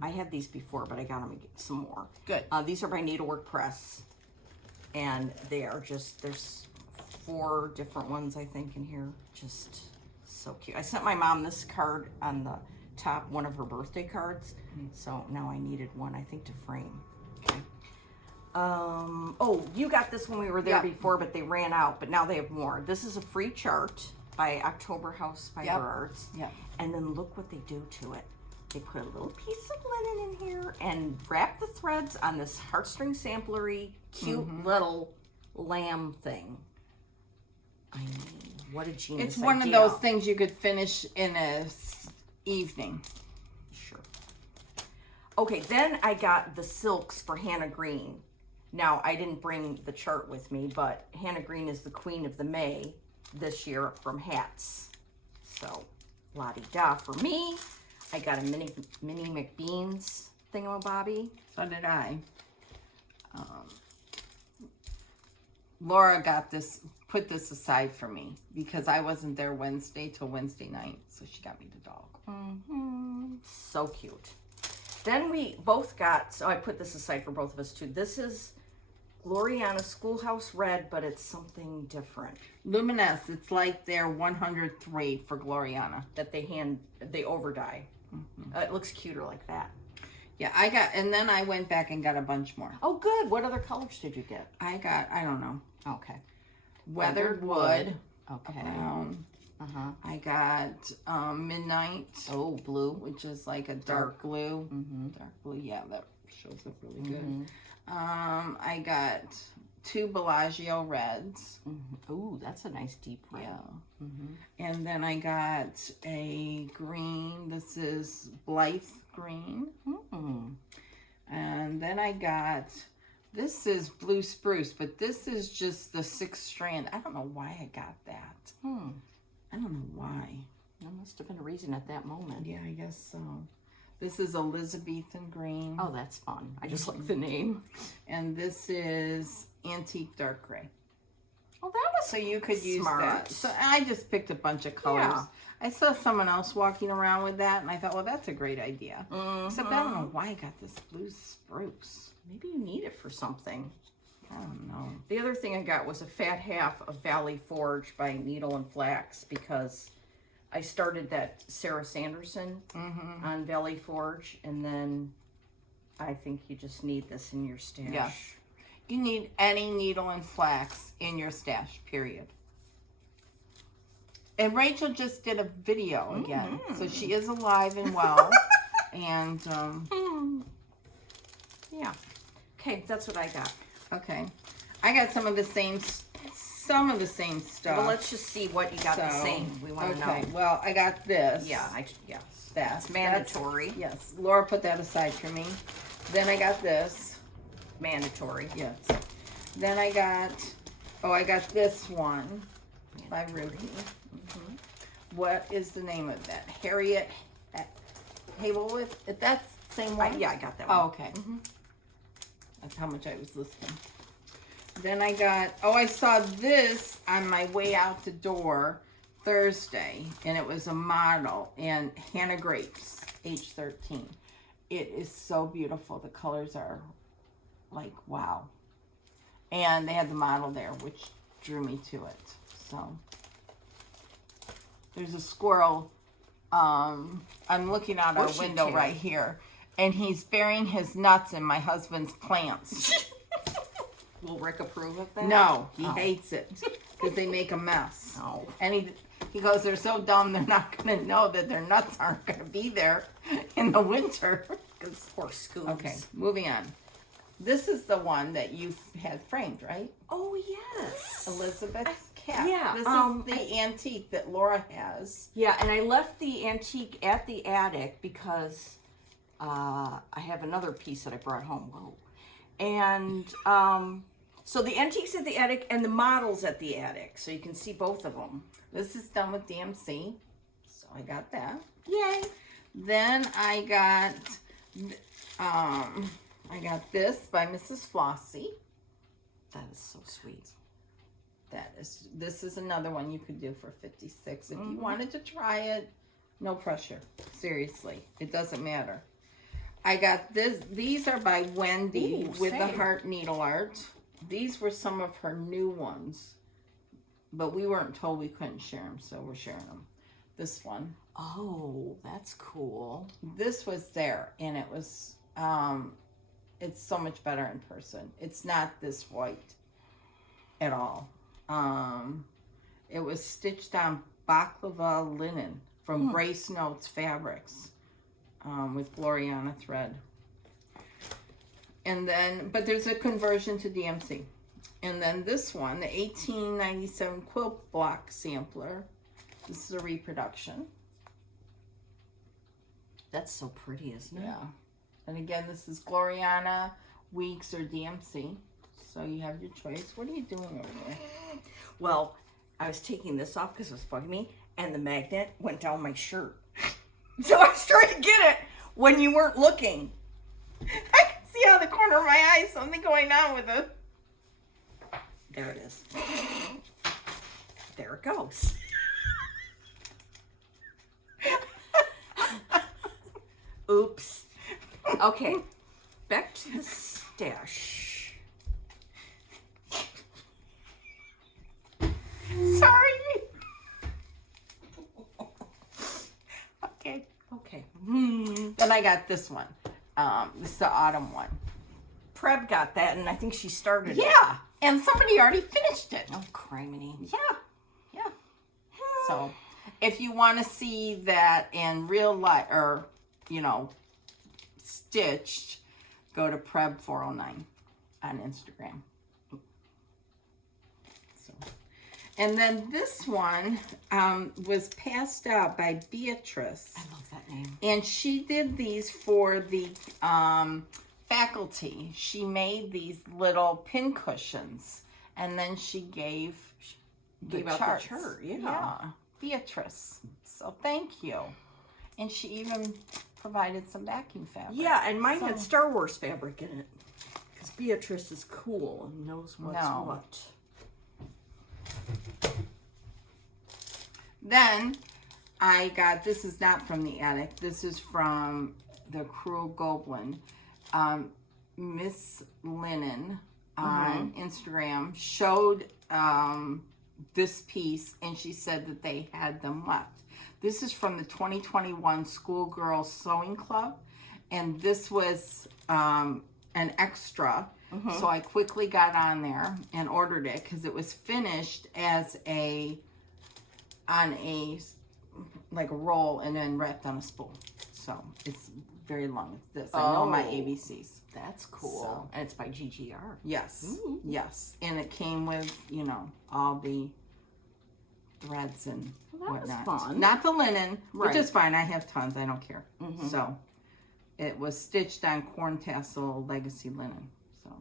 I had these before, but I got them some more. Good. These are by Needlework Press, and they are just, there's 4 different ones I think in here. Just so cute. I sent my mom this card on the top, one of her birthday cards. So now I needed one, I think, to frame. Okay. Oh, you got this when we were there before, but they ran out, but now they have more. This is a free chart by October House Fiber Arts. Yeah. And then look what they do to it. They put a little piece of linen in here and wrap the threads on this heartstring samplery, cute little lamb thing. I mean, what a genius It's one of those things you could finish in a evening. Sure. Okay, then I got the silks for Hannah Green. Now, I didn't bring the chart with me, but Hannah Green is the queen of the May this year from Hats. So, la-di-da for me. I got a mini McBean's thingamabobby. So did I. Laura got this put this aside for me because I wasn't there Wednesday till Wednesday night. So she got me the dog. So cute. Then we both got, so I put this aside for both of us too. This is Gloriana Schoolhouse Red, but it's something different. Luminous. It's like their 103 for Gloriana. That they over dye. It looks cuter like that. Yeah, and then I went back and got a bunch more. Oh, good. What other colors did you get? I don't know. Okay. Weathered wood. Okay. Brown. I got midnight. Oh, blue. Which is like a dark blue. Dark blue. Yeah, that shows up really good. I got 2 Bellagio reds. Ooh, that's a nice deep red. Yeah. And then I got a green. This is Blythe green. And then I got, this is blue spruce, but this is just the 6th strand. I don't know why I got that. I don't know why. There must have been a reason at that moment. Yeah, I guess so. This is Elizabethan green. Oh, that's fun. I just like the name. And this is antique dark gray. Oh, that was so you could use smart. that. So I just picked a bunch of colors. Yeah. I saw someone else walking around with that, and I thought, well, that's a great idea. Except I don't know why I got this blue spruce. Maybe you need it for something. I don't know. The other thing I got was a fat half of Valley Forge by Needle and Flax because I started that Sarah Sanderson on Valley Forge, and then I think you just need this in your stash. Yes. You need any needle and flax in your stash, period. And Rachel just did a video again. So she is alive and well. And, yeah. Okay, that's what I got. Okay. I got some of the same stuff. Well, let's just see what you got the same. We want to know. Well, I got this. Yeah, yes. That's mandatory. Yes. Laura put that aside for me. Then I got this. Mandatory. Yes. Then I got this one by Ruby. What is the name of that? Harriet Havelwith? That's the same one? Yeah, I got that one. Oh, okay. That's how much I was listening. Then I got, I saw this on my way out the door Thursday, and it was a model, and Hannah Grapes, age 13. It is so beautiful. The colors are like, wow. And they had the model there, which drew me to it. So, there's a squirrel. I'm looking out our window right here, and he's burying his nuts in my husband's plants. Will Rick approve of that? No, he hates it because they make a mess. Oh. And he goes, they're so dumb they're not going to know that their nuts aren't going to be there in the winter. Poor Scoots. Okay, moving on. This is the one that you had framed, right? Oh, yes. Elizabeth's cat. Yeah. This is the antique that Laura has. Yeah, and I left the antique at the attic because I have another piece that I brought home. Whoa. And so the antique's at the attic and the model's at the attic. So you can see both of them. This is done with DMC. So I got that. Yay. Then I got this by Mrs. Flossie. That is so sweet. This is another one you could do for 56 if you wanted to try it. No pressure. Seriously, it doesn't matter. I got this. These are by Wendy with the heart needle art. These were some of her new ones, but we weren't told we couldn't share them, so we're sharing them. This one. Oh, that's cool. This was there, and it was. It's so much better in person. It's not this white at all. It was stitched on baklava linen from Grace Notes Fabrics with Gloriana thread. And then, but there's a conversion to DMC. And then this one, the 1897 quilt block sampler. This is a reproduction. That's so pretty, isn't it? Yeah. And again, this is Gloriana, Weeks, or DMC. So you have your choice. What are you doing over there? Well, I was taking this off because it was bugging me, and the magnet went down my shirt. So I was trying to get it when you weren't looking. I can see out of the corner of my eye something going on with it. There it is. There it goes. Oops. Okay, back to the stash. Sorry. Okay. Okay. Then I got this one. This is the autumn one. Preb got that, and I think she started it. Yeah, and somebody already finished it. Oh, criminy. Yeah. So, if you want to see that in real life, or, you know, stitched, go to Preb409 on Instagram. So, and then this one was passed out by Beatrice. I love that name. And she did these for the faculty. She made these little pin cushions, and then she gave the out charts. the chart, yeah. Beatrice. So thank you. And she even provided some backing fabric. Yeah, and mine had Star Wars fabric in it. Because Beatrice is cool and knows what's what. Then I got, this is not from the attic. This is from the Cruel Goblin. Miss Linen on Instagram showed this piece, and she said that they had them left. This is from the 2021 Schoolgirl Sewing Club, and this was an extra. So I quickly got on there and ordered it because it was finished as like a roll and then wrapped on a spool. So it's very long. It's this. I know my ABCs. That's cool. So, and it's by GGR. Yes. Ooh. Yes. And it came with, you know, all the threads and Well, that whatnot. was fun. Not the linen, Right. which is fine. I have tons. I don't care. So it was stitched on corn tassel legacy linen. So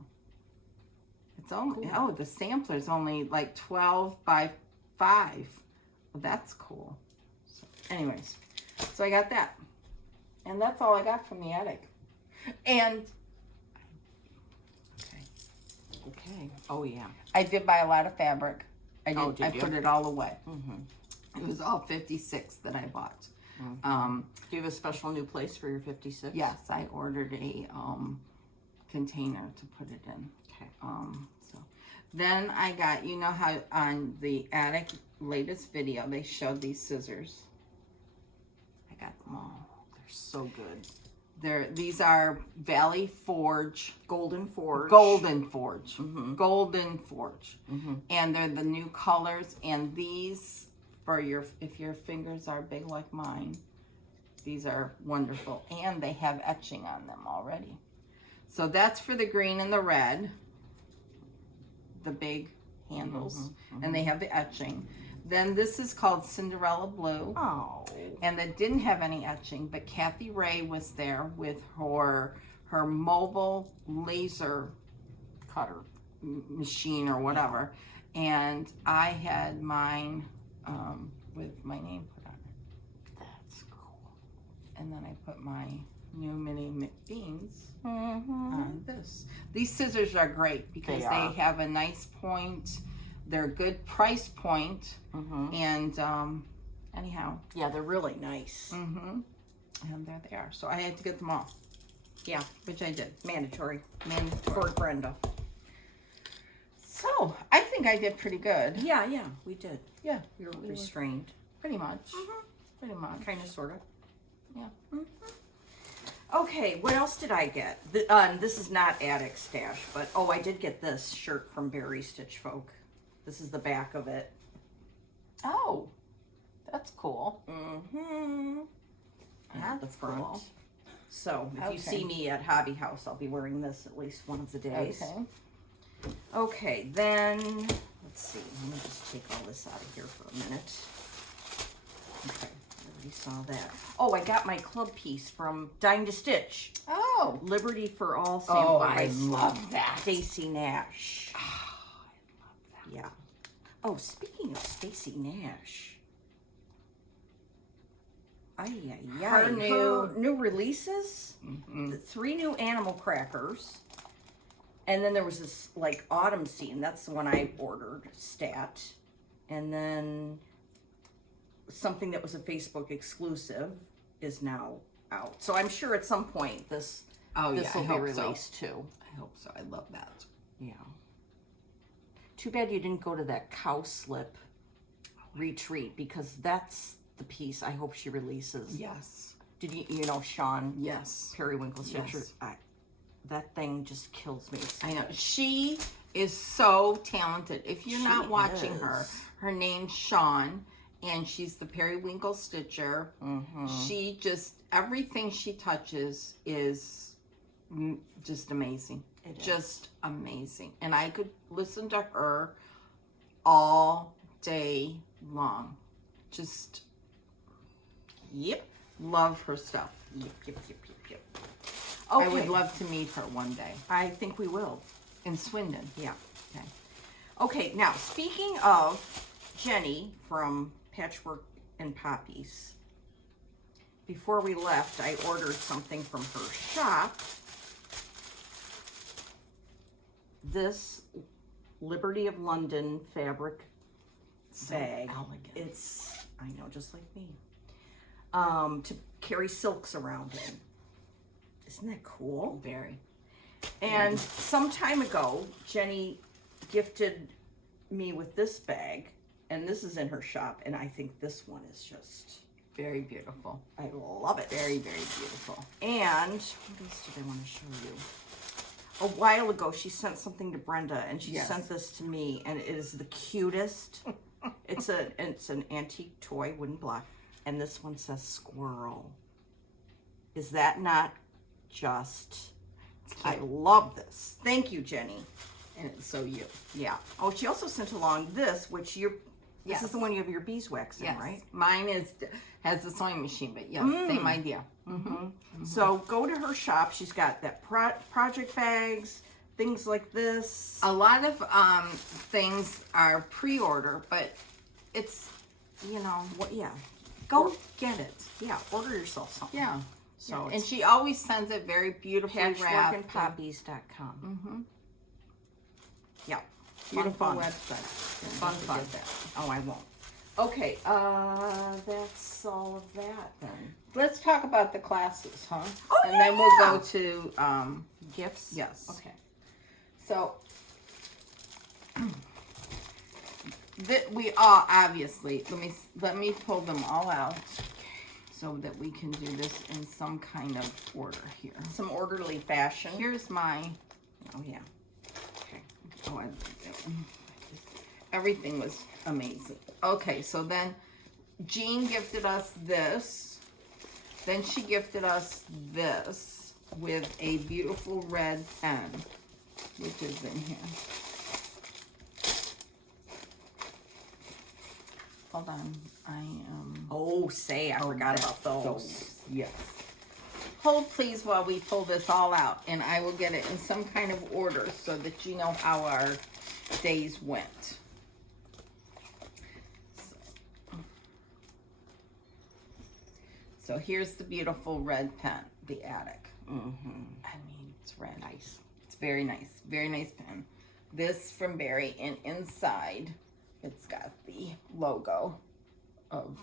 it's only, oh, the sampler's only like 12 by 5. Well, that's cool. So anyways, so I got that. And that's all I got from the attic. And Okay. Oh, yeah. I did buy a lot of fabric. I did you? put it all away. It was all 56 that I bought. Do you have a special new place for your 56? Yes, I ordered a container to put it in. Okay. So then I got, you know how on the attic latest video they showed these scissors. I got them all. They're so good. These are Valley Forge. Golden Forge. Golden Forge. Golden Forge. And they're the new colors. And these, for if your fingers are big like mine, these are wonderful. And they have etching on them already. So that's for the green and the red. The big handles. And they have the etching. Then this is called Cinderella Blue. Oh. And that didn't have any etching, but Kathy Ray was there with her mobile laser Cutter. machine or whatever. And I had mine with my name put on it. That's cool. And then I put my new mini McBeans on this. These scissors are great because they have a nice point. They're a good price point. And anyhow. Yeah, they're really nice. And there they are. So I had to get them all. Yeah. Which I did. Mandatory. Mandatory. For Brenda. So I think I did pretty good. Yeah, we did. Yeah. We were restrained. Pretty much. Pretty much. Kind of, sort of. Yeah. Okay, what else did I get? This is not attic stash, but I did get this shirt from Berry Stitch Folk. This is the back of it. Oh, that's cool. And the That's front. cool. So if you see me at Hobby House, I'll be wearing this at least one of the days. Okay, then let's see. Let me just take all this out of here for a minute. Okay, I already saw that. Oh, I got my club piece from Dying to Stitch. Oh. Liberty for All Oh, sample I by love that. Stacy Nash. Oh, I love that. Yeah. Oh, speaking of Stacy Nash. Her new releases. The 3 new animal crackers. And then there was this like autumn scene. That's the one I ordered. Stat. And then something that was a Facebook exclusive is now out. So I'm sure at some point this Oh, this yeah, will I be hope released so. too. I hope so. I love that. Yeah. Too bad you didn't go to that cowslip retreat, because that's the piece I hope she releases. Yes. Did you know Sean? Yes. Periwinkle Stitcher. Yes. That thing just kills me. I know. She is so talented. If you're not watching is. her name's Sean, and she's the Periwinkle Stitcher. Mm-hmm. She just, everything she touches is just amazing. Just amazing. And I could listen to her all day long. Just, Yep. love her stuff. Yep. Okay. I would love to meet her one day. I think we will. In Swindon. Yeah. Okay. Okay, now speaking of Jenny from Patchwork and Poppies, before we left, I ordered something from her shop. This Liberty of London fabric bag. Elegant. It's, I know, just like me. To carry silks around in. Isn't that cool? Very. And some time ago, Jenny gifted me with this bag, and this is in her shop, and I think this one is just Very beautiful. I love it. Very, very beautiful. And what else did I want to show you? A while ago, she sent something to Brenda, and she sent this to me, and it is the cutest. It's an antique toy, wooden block, and this one says squirrel. Is that not just? I love this. Thank you, Jenny. And it's so you. Yeah. Oh, she also sent along this, which you're. This is the one you have your beeswax in, right? Mine has the sewing machine, but yes, same idea. So go to her shop. She's got that project bags, things like this. A lot of things are pre-order, but it's, you know, What? Yeah. go get it. Yeah. Order yourself something. Yeah. So And she always sends it very beautifully wrapped. Patchworkandpoppies.com. Yeah. Beautiful fun. website. Fun. Oh, I won't. Okay. That's all of that then. Let's talk about the classes, huh? Oh, and then we'll go to Gifts. yes. Okay. So we all obviously let me pull them all out so that we can do this in some kind of order here. Some orderly fashion. Here's my Oh yeah. okay. Oh, everything was amazing. Okay, so then Jean gifted us this. Then she gifted us this with a beautiful red pen, which is in here. Hold on, I am. Oh, I forgot about those. Yes. Hold please while we pull this all out, and I will get it in some kind of order so that you know how our days went. So here's the beautiful red pen, the Attic. I mean, it's red. Nice. It's very nice. Very nice pen. This from Barry, and inside it's got the logo of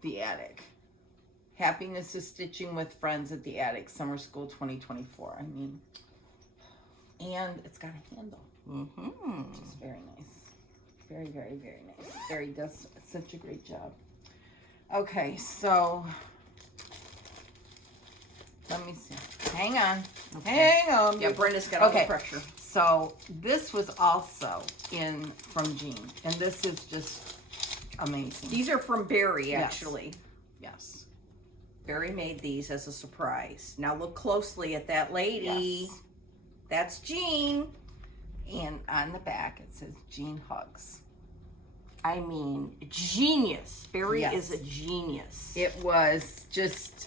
the Attic. Happiness is Stitching with Friends at the Attic, Summer School 2024. I mean, and it's got a handle. Which is very nice. Very, very, very nice. Barry does such a great job. Okay, so let me see. Hang on. Hang on. Yeah, Brenda's got all the Okay. pressure. So this was also from Jean, and this is just amazing. These are from Barry, actually. Yes. Barry made these as a surprise. Now look closely at that lady. Yes. That's Jean. And on the back it says Jean Hugs. I mean, genius. Barry Yes. is a genius. It was just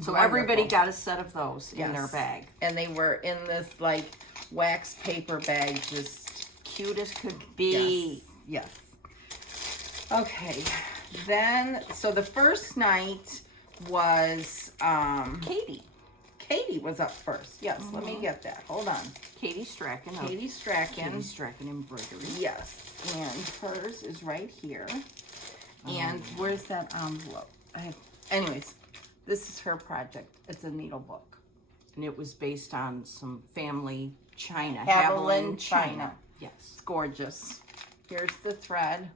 So wonderful. everybody got a set of those in their Yes. bag. And they were in this like wax paper bag, just Cute as could be. yes. Okay. Then so the first night was Katie. Katie was up first. Yes, let me get that. Hold on. Katie Strachan. Katie Strachan. Katie Strachan Embroidery. Yes, and hers is right here. And where's that envelope? Anyways, this is her project. It's a needle book. And it was based on some family china. Haviland china. Yes. It's gorgeous. Here's the thread.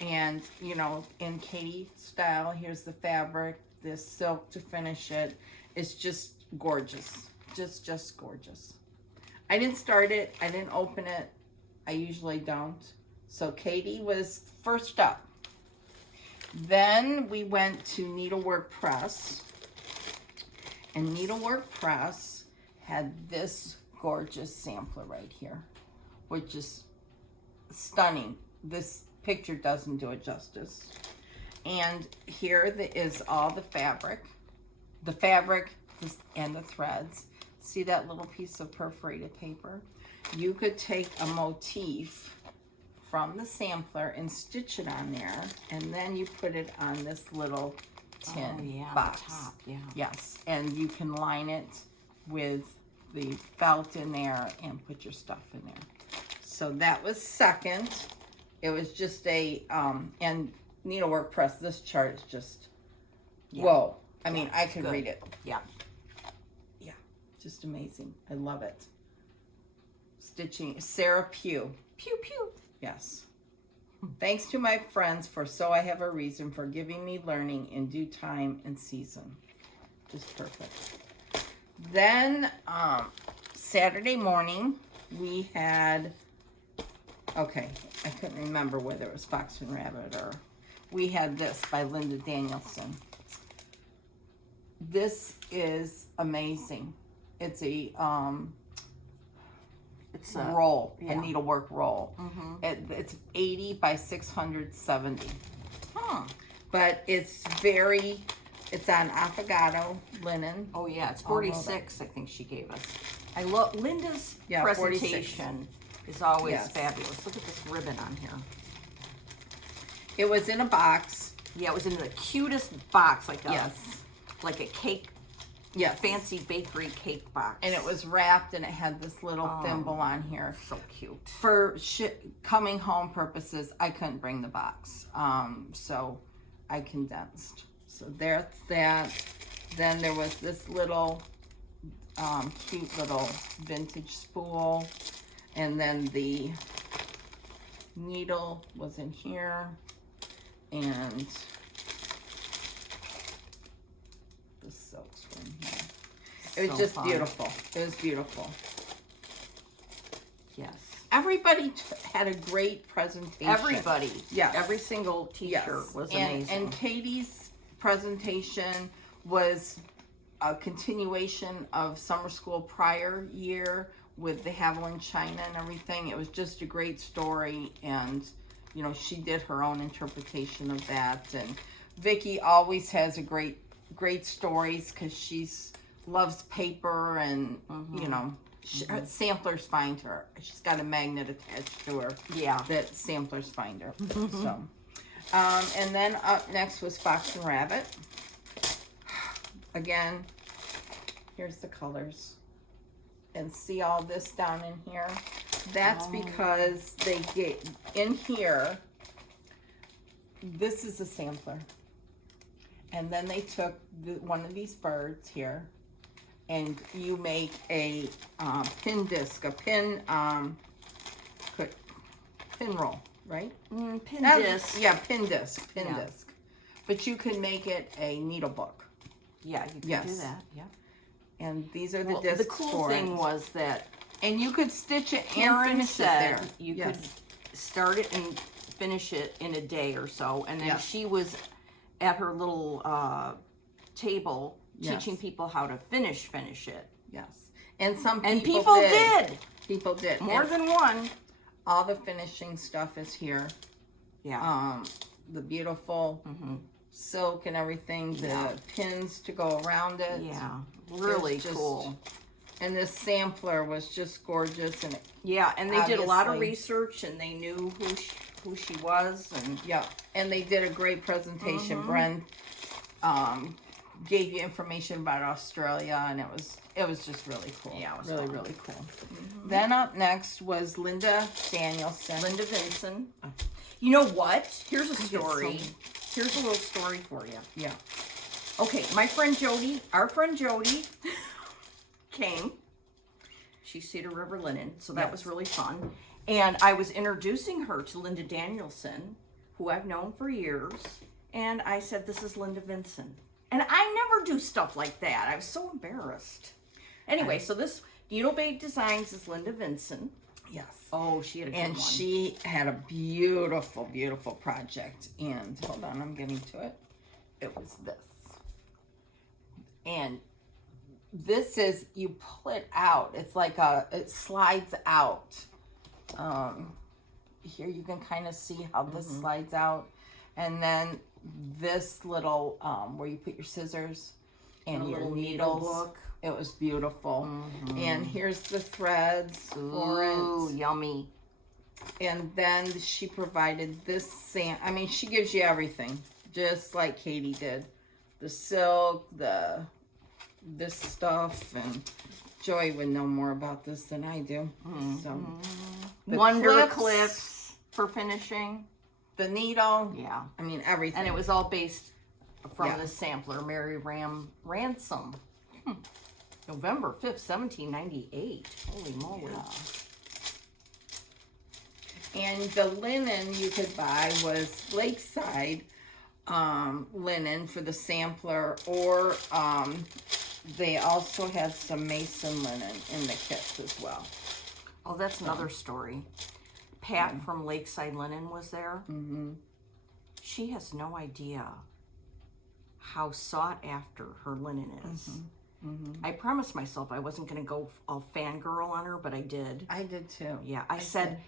And, you know, in Katie style, here's the fabric, this silk to finish it. It's just gorgeous. Just gorgeous. I didn't start it. I didn't open it. I usually don't. So Katie was first up. Then we went to Needlework Press. And Needlework Press had this gorgeous sampler right here, which is stunning. This picture doesn't do it justice. And here is all the fabric and the threads. See that little piece of perforated paper? You could take a motif from the sampler and stitch it on there, and then you put it on this little tin box. The top, yeah. Yes, and you can line it with the felt in there and put your stuff in there. So that was second. It was just a, and Needlework Press, this chart is just, whoa. I mean, I could read it. Yeah. Yeah, just amazing. I love it. Stitching, Sarah Pugh. Pew, pew. Yes. Thanks to my friends for So I Have a Reason for giving me learning in due time and season. Just perfect. Then, Saturday morning, we had, okay, I couldn't remember whether it was Fox and Rabbit or, we had this by Linda Danielson. This is amazing. It's a, It's roll, a needlework roll. Mm-hmm. It's 80 by 670. Huh. But it's on affogato linen. Oh yeah, it's 46. I think she gave us. I love Linda's 46. presentation. Is always Yes. fabulous. Look at this ribbon on here. It was in a box. Yeah, it was in the cutest box, like a cake. Yes. Fancy bakery cake box. And it was wrapped, and it had this little thimble on here. So cute. For coming home purposes, I couldn't bring the box. So I condensed. So there's that. Then there was this little cute little vintage spool. And then the needle was in here. And the silks were in here. It was So just fun. beautiful. It was beautiful. Yes. Everybody had a great presentation. Everybody. Yes. Every single t-shirt was amazing. And Katie's presentation was a continuation of summer school prior year with the Haviland china and everything. It was just a great story, and you know, she did her own interpretation of that. And Vicki always has a great stories because she's loves paper, and you know, samplers find her. She's got a magnet attached to her. Yeah. That samplers find her. So, and then up next was Fox and Rabbit. Again, here's the colors. And see all this down in here? That's because they get in here. This is a sampler. And then they took one of these birds here, and you make a pin disc, a pin roll, right? Pin That- disc. Yeah, pin disc. Yeah. But you can make it a needle book. Yeah, you can do Yes. that. Yeah. And these are the Well, discs the cool for thing it. was that And you could stitch it and Karen finish said it there. you Yes. could start it and finish it in a day or so, and then Yes. she was at her little table Yes. teaching people how to finish it. Yes. And some And people people did. did. People did. More And than one. all the finishing stuff is here. Yeah. The beautiful silk and everything, the pins to go around it. Yeah. Really just- cool. And this sampler was just gorgeous, and Yeah, and they did a lot of obviously- research, and they knew who she was, and yeah, and they did a great presentation. gave you information about Australia, and it was just really cool. Yeah, it was really, fun. really cool. Then up next was Linda Danielson. Linda Vinson. You know what? Here's a story. so- Here's a little story for you. Yeah. Okay, our friend Jody came. She's Cedar River Linen, so that was really fun. And I was introducing her to Linda Danielson, who I've known for years. And I said, this is Linda Vinson. And I never do stuff like that. I was so embarrassed. Anyway, so this Needle Babe Designs is Linda Vinson. Yes. Oh, she had a good And one. she had a beautiful, beautiful project. And hold on, I'm getting to it. It was this. And this is, you pull it out. It's like it slides out. Here you can kind of see how this slides out. And then this little, where you put your scissors and your little needles. needle book. It was beautiful. And here's the threads for Ooh, it. yummy. And then she provided this I mean, she gives you everything, just like Katie did. The silk, this stuff, and Joy would know more about this than I do. So, the Wonder clips for finishing. the needle, Yeah. I mean, everything. And it was all based from Yeah. the sampler, Mary Ransom. November 5th, 1798. Holy moly. And the linen you could buy was Lakeside linen for the sampler, or they also had some Mason linen in the kits as well. Oh, that's another story. Pat from Lakeside Linen was there. She has no idea how sought after her linen is. I promised myself I wasn't going to go all fangirl on her, but I did. I did too. Yeah, I said,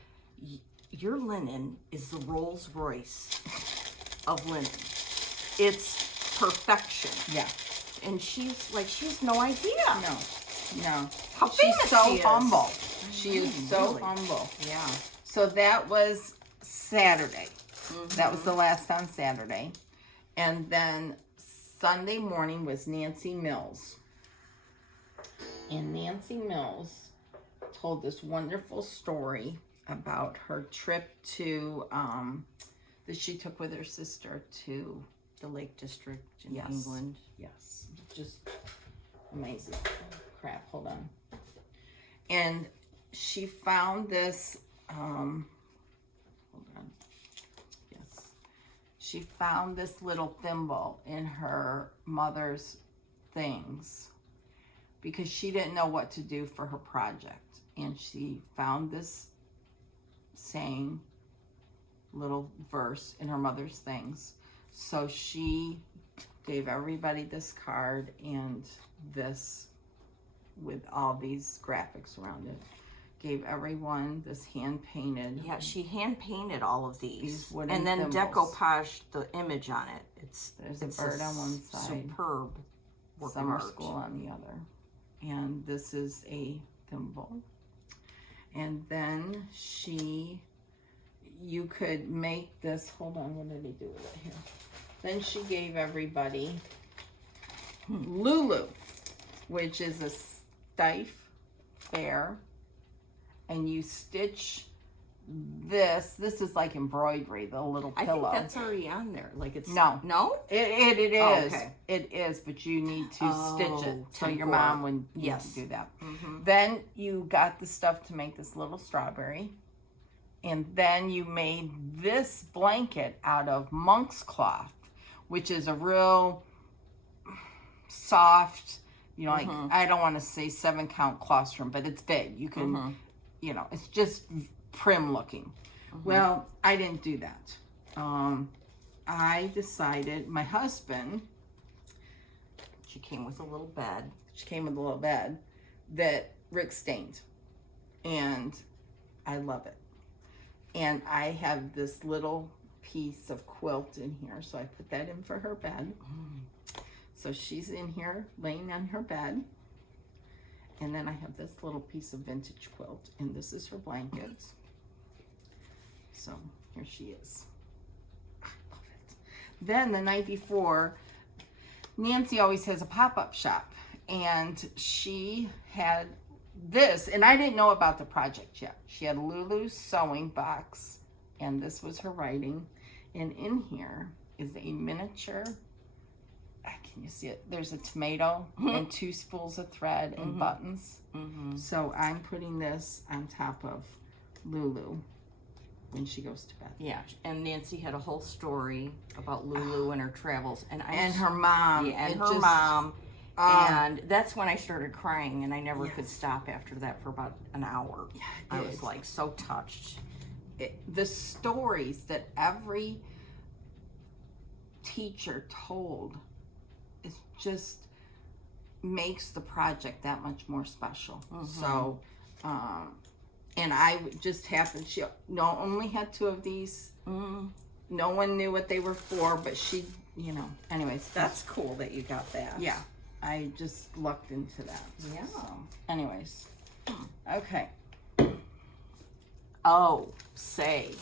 your linen is the Rolls Royce of linen. It's perfection. Yeah. And she's like, she has no idea. No. How She's famous so she is. humble. She is so Really? humble. Yeah. So that was Saturday. That was the last on Saturday. And then Sunday morning was Nancy Mills. And Nancy Mills told this wonderful story about her trip to, that she took with her sister to, The Lake District in Yes. England. yes, just amazing. Crap, hold on. And she found this, hold on. Yes. She found this little thimble in her mother's things because she didn't know what to do for her project. And she found this saying, little verse in her mother's things. So she gave everybody this card and this with all these graphics around it. Gave everyone this hand painted. Yeah, she hand painted all of these, These wooden and then thimbles. decoupaged the image on it. There's a It's bird on one side, superb work of summer art. school on the other. And this is a thimble. And then you could make this, hold on, what did he do with it here? Then she gave everybody Lulu, which is a stiff bear, and you stitch this is like embroidery, the little I pillow. think that's already on there. Like it's No. no. It is. Oh, okay. It is, but you need to stitch it. Oh, So your tempura. mom would Yes. do that. Then you got the stuff to make this little strawberry. And then you made this blanket out of monk's cloth, which is a real soft, like, I don't want to say 7-count classroom, but it's big. You can, it's just prim looking. Well, I didn't do that. I decided, my husband, She came with a little bed. she came with a little bed that Rick stained. And I love it. And I have this little piece of quilt in here. So I put that in for her bed. So she's in here laying on her bed. And then I have this little piece of vintage quilt. And this is her blanket. So here she is. I love it. Then the night before, Nancy always has a pop-up shop, and she had this, and I didn't know about the project yet. She had Lulu's sewing box, and this was her writing, and in here is a miniature, can you see it? There's a tomato and 2 spools of thread and buttons. So I'm putting this on top of Lulu when she goes to bed. Yeah, and Nancy had a whole story about Lulu and her travels, and her mom. Yeah, and her mom. And that's when I started crying, and I never could stop after that for about an hour. Yeah, I was like so touched. The stories that every teacher told, it just makes the project that much more special. So, and I just happened, she only had 2 of these. No one knew what they were for, but she, anyways. That's cool that you got that. Yeah, I just lucked into that. Yeah. So, anyways. Okay. Say.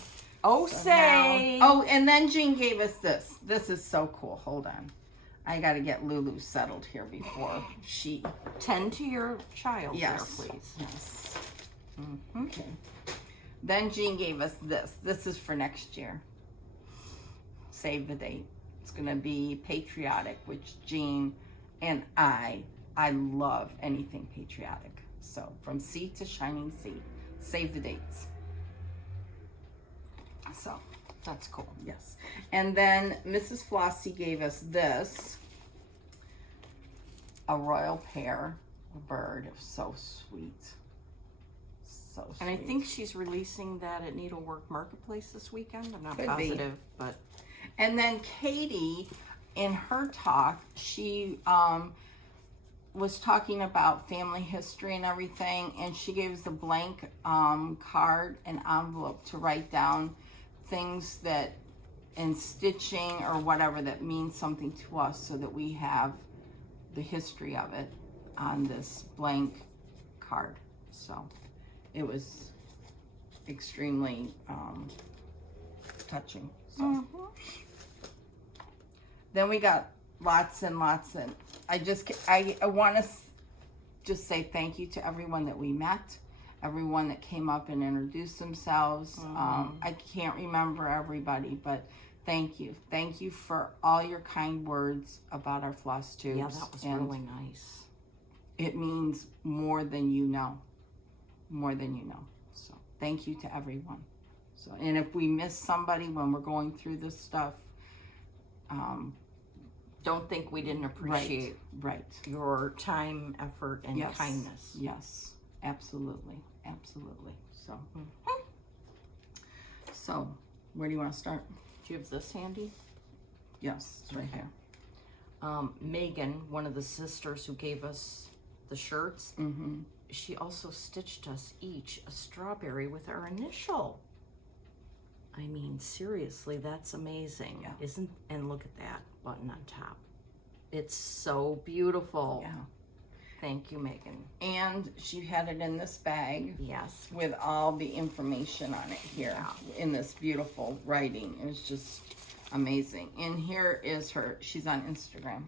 Now, and then Jean gave us this. This is so cool. Hold on. I got to get Lulu settled here before she... Tend to your child there, please. Yes. Okay. Then Jean gave us this. This is for next year. Save the date. It's going to be patriotic, which Jean and I love anything patriotic. So, from sea to shining sea. Save the dates. So, that's cool. Yes. And then Mrs. Flossie gave us this. A royal pair, a bird. It was so sweet. So sweet. And I think she's releasing that at Needlework Marketplace this weekend. I'm not Could positive, but... And then Katie, in her talk, she was talking about family history and everything, and she gave us a blank card and envelope to write down things that, in stitching or whatever, that means something to us, so that we have the history of it on this blank card. So it was extremely touching. So then we got lots and lots, and I want to just say thank you to everyone that we met, everyone that came up and introduced themselves. I can't remember everybody, but thank you. Thank you for all your kind words about our floss tubes. Yeah, that was really nice. It means more than you know. More than you know. So thank you to everyone. So, and if we miss somebody when we're going through this stuff, don't think we didn't appreciate your time, effort, and kindness. Yes, absolutely, absolutely. So, so where do you want to start? Do you have this handy? Yes, it's right here. Megan, one of the sisters who gave us the shirts, she also stitched us each a strawberry with our initial. I mean, seriously, that's amazing. Yeah. And look at that button on top. It's so beautiful. Yeah. Thank you, Megan. And she had it in this bag. Yes. With all the information on it here in this beautiful writing. It was just amazing. And here is her. She's on Instagram.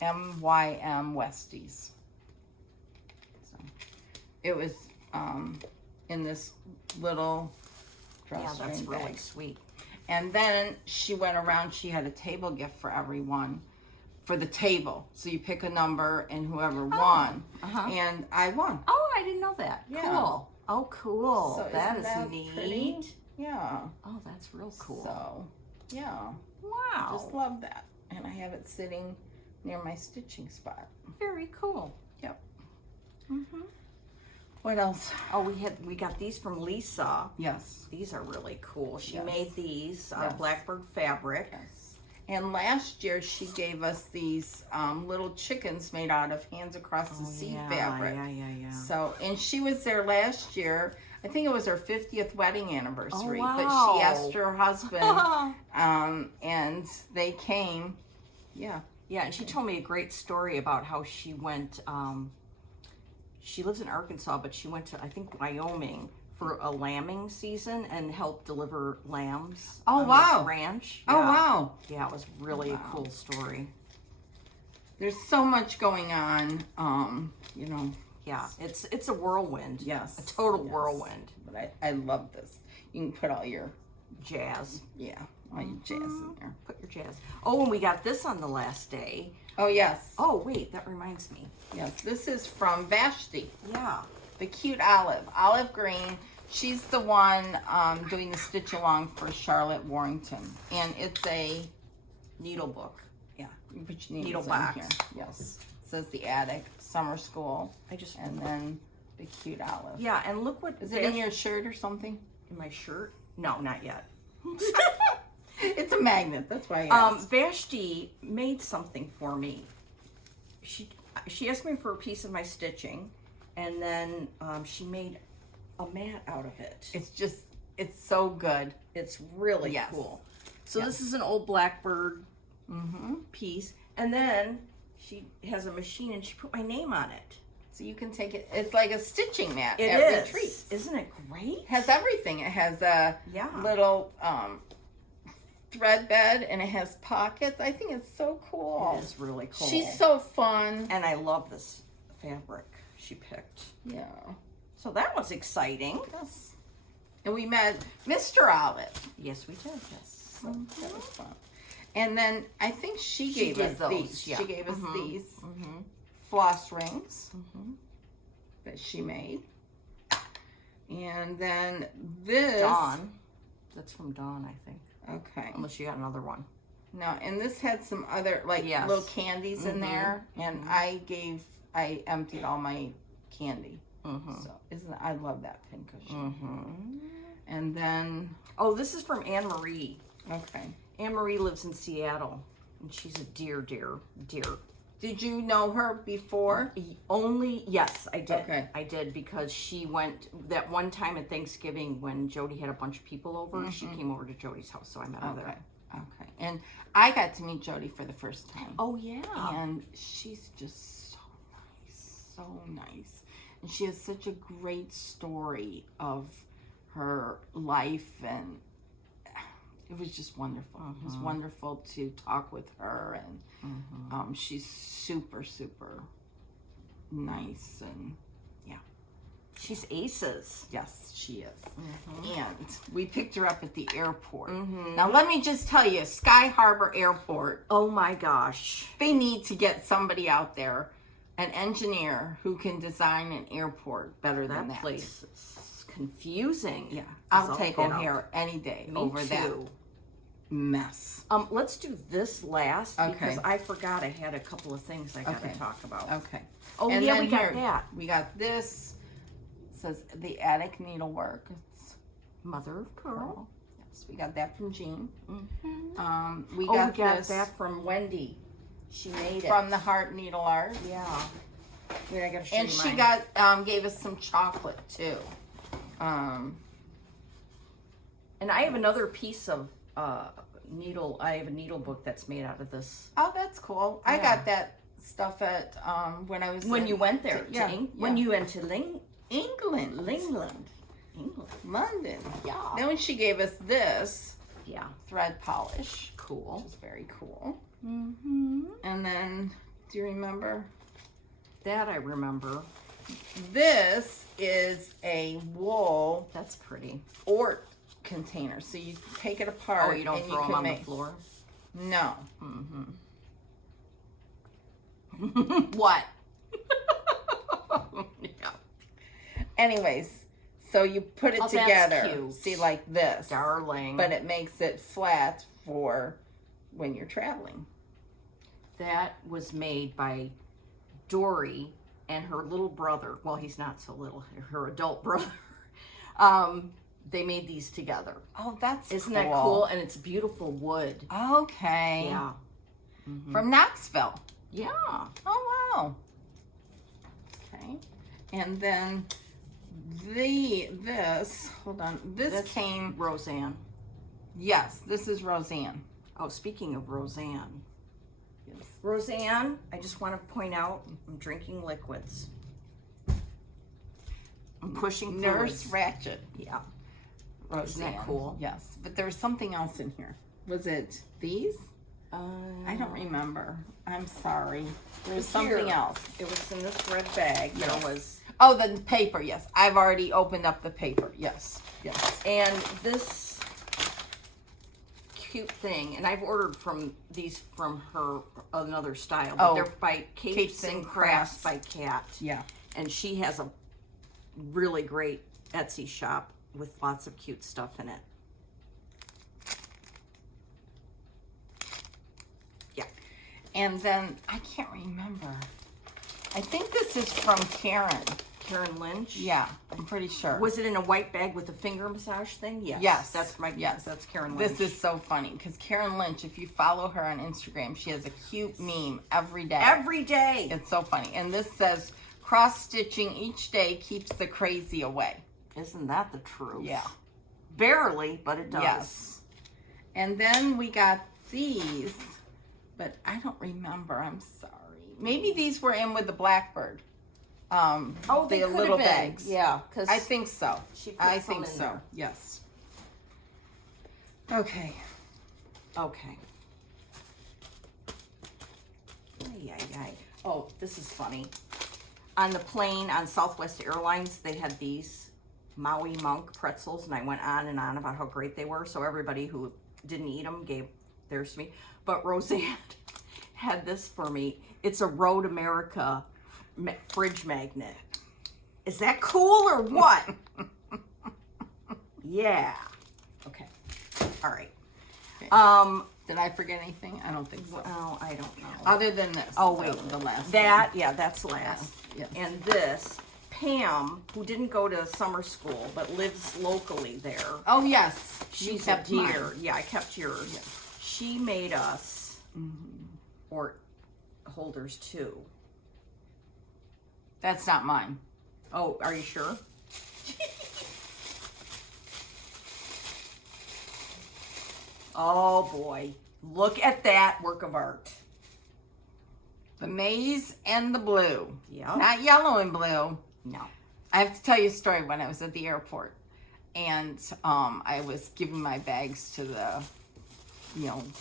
MYM Westies. So it was in this little drawstring that's bag. really sweet. And then she went around. She had a table gift for everyone. For the table. So you pick a number and whoever won. And I won. Oh, I didn't know that. Yeah. Cool. Oh, cool. So that is that neat. Pretty? Yeah. Oh, that's real cool. So, yeah. Wow. Just love that. And I have it sitting near my stitching spot. Very cool. Yep. What else? Oh, we got these from Lisa. Yes. These are really cool. She Yes. made these blackbird fabric. Yes. And last year she gave us these little chickens made out of hands across the sea fabric. Yeah. So, and she was there last year. I think it was her 50th wedding anniversary. Oh, wow. But she asked her husband, and they came. Yeah. Yeah, and she told me a great story about how she went, she lives in Arkansas, but she went to, I think, Wyoming for a lambing season and helped deliver lambs. Oh, on wow. this ranch. Oh, Yeah. wow. Yeah, it was really a cool story. There's so much going on, you know. Yeah, it's a whirlwind. Yes. A total yes. whirlwind. But I love this. You can put all your, Jazz. all your jazz in there. Put your jazz. Oh, and we got this on the last day. Oh, yes. Oh, wait, that reminds me. Yes, this is from Vashti. Yeah. The cute olive green. She's the one doing the stitch along for Charlotte Warrington. And it's a Needle book. yeah, you put your Needle needles in box. here. Yes. It says the attic, summer school, I and then the cute olive. Yeah, and look what Is it in your shirt or something? in my shirt? No, not yet. It's a magnet. That's why I asked. Vashti made something for me. She asked me for a piece of my stitching, and then she made a mat out of it. It's so good. It's really Yes. cool. So Yes. this is an old Blackbird piece, and then she has a machine, and she put my name on it. So you can take it. It's like a stitching mat It at is. retreats. Isn't it great? It has everything. It has a Yeah. little thread bed, and it has pockets. I think it's so cool. It is really cool. She's so fun. And I love this fabric she picked. Yeah. So that was exciting. Yes. And we met Mr. Olive. Yes, we did. Yes. So that was fun. And then I think she She gave did us those, these. yeah. She gave us these Mm-hmm. floss rings that she made. And then this. Dawn. That's from Dawn, I think. Okay. Unless you got another one. No, and this had some other like Yes. little candies in there, and I emptied all my candy. So I love that pincushion. And then Oh, this is from Anne Marie. okay, Anne Marie lives in Seattle, and she's a dear. did you know her before? Yes, I did. Okay. I did because she went that one time at Thanksgiving when Jody had a bunch of people over. She came over to Jody's house, so I met her there. Okay, and I got to meet Jody for the first time. Oh yeah. And she's just so nice. And she has such a great story of her life, and it was just wonderful. It was wonderful to talk with her, and she's super nice, and She's aces. yes, she is. And we picked her up at the airport. Now let me just tell you, Sky Harbor Airport, Oh my gosh. they need to get somebody out there, an engineer who can design an airport better than That that. place is confusing. Yeah, 'Cause I'll take get out. O'Hare any day Me over that too. mess. Let's do this last Okay. because I forgot I had a couple of things I got to Okay. talk about. Okay. Oh And yeah, then we got here, that. We got this. It says the attic needlework. It's Mother of Pearl. yes, we got that from Jean. We We got got this that from Wendy. She made it. from the Heart Needle Art. Yeah. Wait, I gotta show And you she mine. got gave us some chocolate too. And I have another piece of needle. I have a needle book that's made out of this. Oh, that's cool. I Yeah. got that stuff at when I was When you went there, yeah, when yeah. you went to England, England. London. Yeah. Then when she gave us this Yeah. thread polish, Cool. which is very cool. And then, do you remember? That I remember. This is a wool That's pretty. Ort container. So you take it apart. Oh, you don't and throw you them can on make, the floor? No. What? Yeah. Anyways, so you put it Oh, that's together. cute. See, like this. Darling. But it makes it flat for when you're traveling. That was made by Dory and her little brother. Well, he's not so little. Her adult brother. They made these together. Oh, that's Isn't that cool? And it's beautiful wood. Okay. Yeah. From Knoxville. Yeah. Oh, wow. Okay. And then this, hold on. This came, Roseanne. yes, this is Roseanne. Oh, speaking of Roseanne. Yes. Roseanne, I just want to point out I'm drinking liquids. I'm pushing Nurse fluids. Ratchet. Yeah. Roseanne. Isn't that cool? Yes. But there was something else in here. Was it these? I don't remember. I'm sorry. There was something else. It was in this red bag. Yes. There was... Oh, the paper, yes. I've already opened up the paper. Yes. Yes. And this cute thing, and I've ordered these from her another style, but they're by Capes and Crafts by Kat. Yeah. And she has a really great Etsy shop with lots of cute stuff in it. Yeah. And then, I can't remember. I think this is from Karen. Karen Lynch. Yeah, I'm pretty sure. Was it in a white bag with a finger massage thing? Yes. Yes. That's Karen Lynch. This is so funny because Karen Lynch, if you follow her on Instagram, she has a cute meme every day. Every day. It's so funny. And this says, cross-stitching each day keeps the crazy away. Isn't that the truth? Yeah. Barely, but it does. Yes. And then we got these, but I don't remember. I'm sorry. Maybe these were in with the Blackbird. They the could little have been. bags. Yeah, because I think so. She put I some think in so. there. Yes. Okay. Okay. Ay, ay, ay. Oh, this is funny. On the plane on Southwest Airlines, they had these Maui Monk pretzels, and I went on and on about how great they were. So everybody who didn't eat them gave theirs to me. But Roseanne had this for me. It's a Road America fridge magnet. Is that cool or what? Yeah. Okay. All right. Okay. Did I forget anything? I don't think so. Oh, I don't know. Other than this. Oh, wait. The last That, yeah, that's last. Yes. And this, Pam, who didn't go to summer school but lives locally there. Oh, yes. She's you kept a dear. mine. Yeah, I kept yours. Yes. She made us, or holders too. That's not mine. Oh, are you sure? Oh boy. Look at that work of art. The maize and the blue. Yeah. Not yellow and blue. No. I have to tell you a story when I was at the airport. And I was giving my bags to the,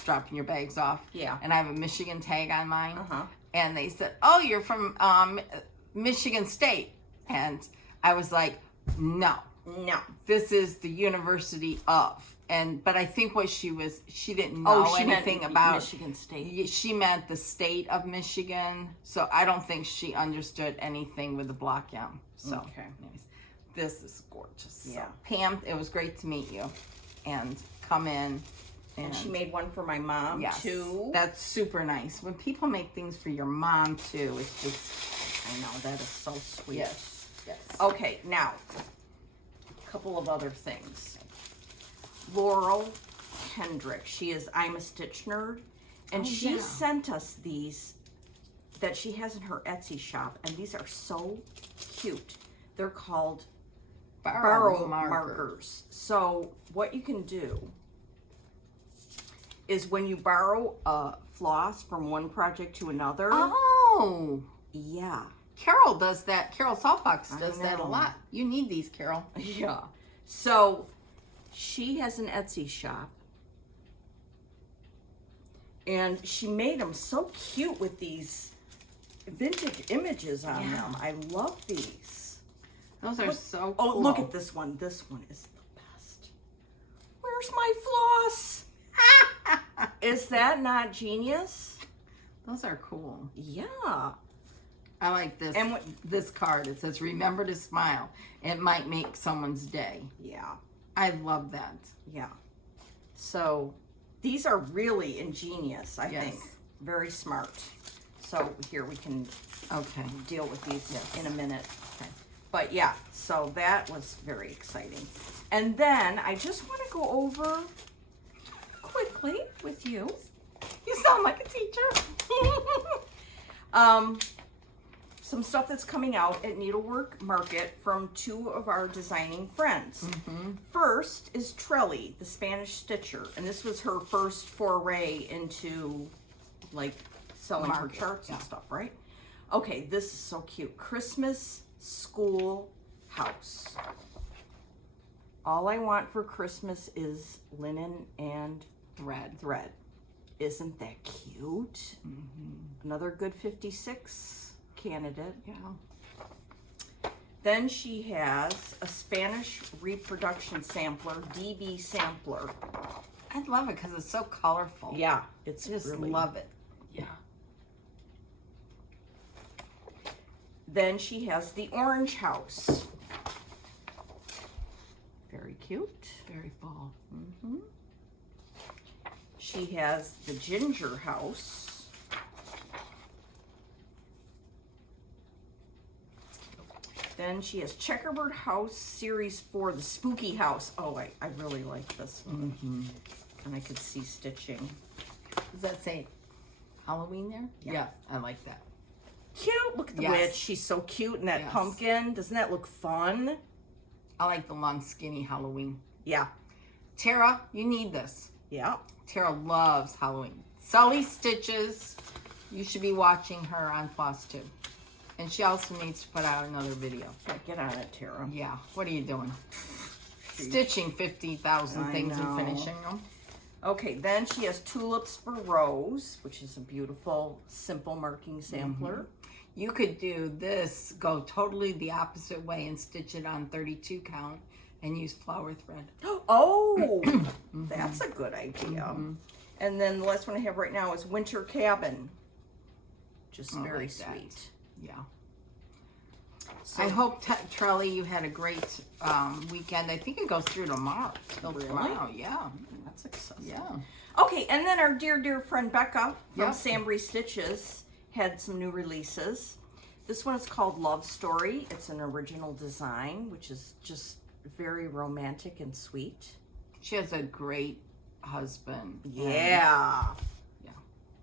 dropping your bags off. Yeah. And I have a Michigan tag on mine. Uh-huh. And they said, oh, you're from Michigan State. And I was like, no. No. This is the University of. But I think she didn't know anything about Michigan State. She meant the state of Michigan. So I don't think she understood anything with the block M. So Okay. anyways, this is gorgeous. Yeah. So, Pam, it was great to meet you. And come in. And she made one for my mom, yes, too. That's super nice. When people make things for your mom, too, it's just... I know, that is so sweet. Yes. Yes. Okay, now, a couple of other things. Laurel Kendrick, I'm a Stitch Nerd, and she sent us these that she has in her Etsy shop, and these are so cute. They're called Barrow markers. So what you can do is when you borrow a floss from one project to another. Oh. Yeah. Carol does that. Carol Saltbox does that a know. lot. You need these, Carol. Yeah. So she has an Etsy shop. And she made them so cute with these vintage images on them. I love these. Those are so cool. Oh, look at this one. This one is the best. Where's my floss? Is that not genius? Those are cool. Yeah. I like this. And this card. It says, "Remember to smile. It might make someone's day." Yeah. I love that. Yeah. So these are really ingenious, I Yes. think. Very smart. So here we can deal with these in a minute. Okay. But yeah, so that was very exciting. And then I just want to go over quickly with you. You sound like a teacher. Some stuff that's coming out at Needlework Market from two of our designing friends. First is Trelly, the Spanish stitcher, and this was her first foray into like selling her charts and stuff, right? Okay, this is so cute. Christmas school house. All I want for Christmas is linen and thread. Isn't that cute? Another good 56 candidate. Yeah. Then she has a Spanish reproduction sampler, DB sampler. I love it because it's so colorful. Yeah, it's I just really love it. Yeah. Then she has the orange house. Very cute. Very fall. She has the ginger house. Then she has Checkerboard House Series 4, the Spooky House. Oh, I really like this one. And I could see stitching. Does that say Halloween there? Yeah, I like that. Cute. Look at the witch. She's so cute. And that pumpkin. Doesn't that look fun? I like the long, skinny Halloween. Yeah. Tara, you need this. Yeah. Tara loves Halloween. Sully Stitches. You should be watching her on Floss too. And she also needs to put out another video. Yeah, get on it, Tara. Yeah. What are you doing? Stitching 50,000 things and finishing them. Okay, then she has Tulips for Rose, which is a beautiful, simple marking sampler. You could do this, go totally the opposite way and stitch it on 32 count and use flower thread. Oh, that's a good idea. And then the last one I have right now is Winter Cabin. Just very sweet. Yeah. So, I hope, Trelly, you had a great weekend. I think it goes through tomorrow. Really? Tomorrow, yeah. That's exciting. Yeah. Okay, and then our dear friend Becca from Yep. Sambry Stitches had some new releases. This one is called Love Story. It's an original design, which is just very romantic and sweet. She has a great husband. Yeah. Yeah.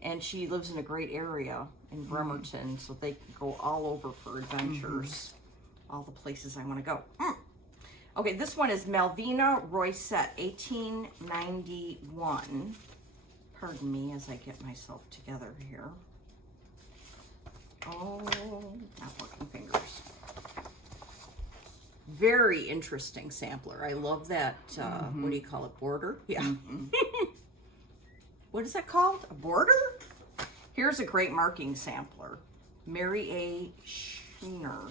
And she lives in a great area in Bremerton, so they can go all over for adventures. All the places I want to go. Okay, this one is Malvina Roysette, 1891. Pardon me as I get myself together here. Oh, not working fingers. Very interesting sampler. I love that, what do you call it, border? Yeah. What is that called? A border? Here's a great marking sampler. Mary A. Schoner,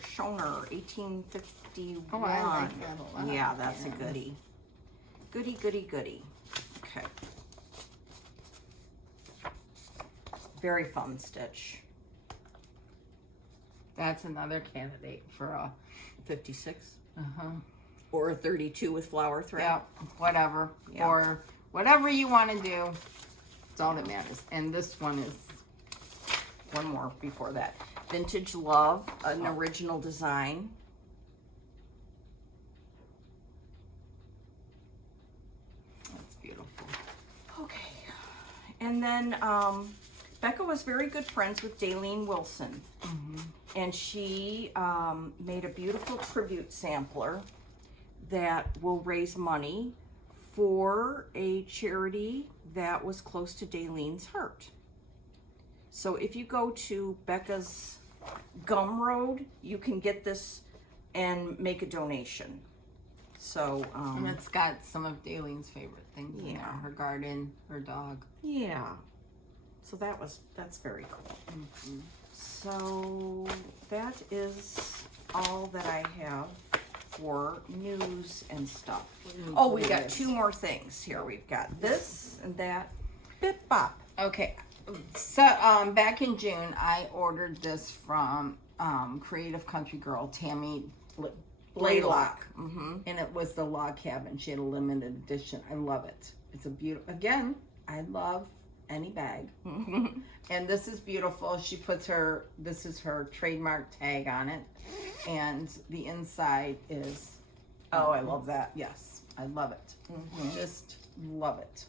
1851. Oh, I like that a lot. Yeah, that's a goodie. Goodie. Okay. Very fun stitch. That's another candidate for a 56. Or a 32 with flower thread. Yeah, whatever. Yeah. Or whatever you want to do. It's all that matters. And this one is one more before that. Vintage Love, an original design. That's beautiful. Okay. And then Becca was very good friends with Daleen Wilson. And she made a beautiful tribute sampler that will raise money for a charity that was close to Daleen's heart. So if you go to Becca's Gumroad, you can get this and make a donation. So, And it's got some of Daleen's favorite things in there. Her garden, her dog. yeah. So that's very cool. So that is all that I have for news and stuff. Oh, we got two more things here. We've got this and that. Bip bop. Okay. So back in June, I ordered this from Creative Country Girl, Tammy Blaylock. And it was the log cabin. She had a limited edition. I love it. It's a beautiful, again, I love any bag. And this is beautiful. She puts this is her trademark tag on it. And the inside is... Oh, I love that. Yes, I love it. Just love it.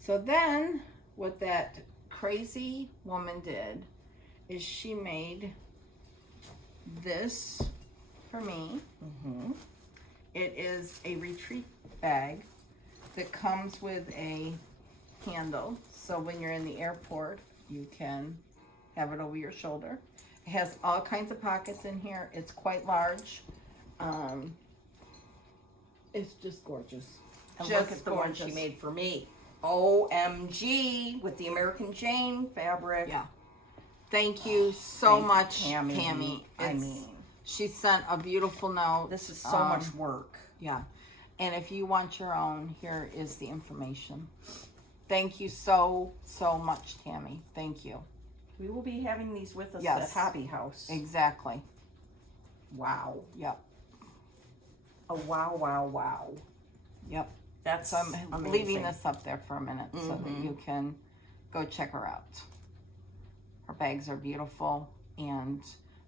So then, what that crazy woman did is she made this for me. It is a retreat bag that comes with a handle, so when you're in the airport you can have it over your shoulder. It has all kinds of pockets in here. It's quite large. It's just gorgeous. And Just look at the one she gorgeous. made for me. OMG with the American Jane fabric. Yeah. Thank you so Thank you, much, Tammy. Tammy. I mean, she sent a beautiful note. this is so much work. Yeah. And if you want your own, here is the information. Thank you so much, Tammy. Thank you. We will be having these with us Yes. at Hobby House. Exactly. Wow. Yep. Oh, wow, wow, wow. Yep. That's So I'm amazing. leaving this up there for a minute so that you can go check her out. Her bags are beautiful, and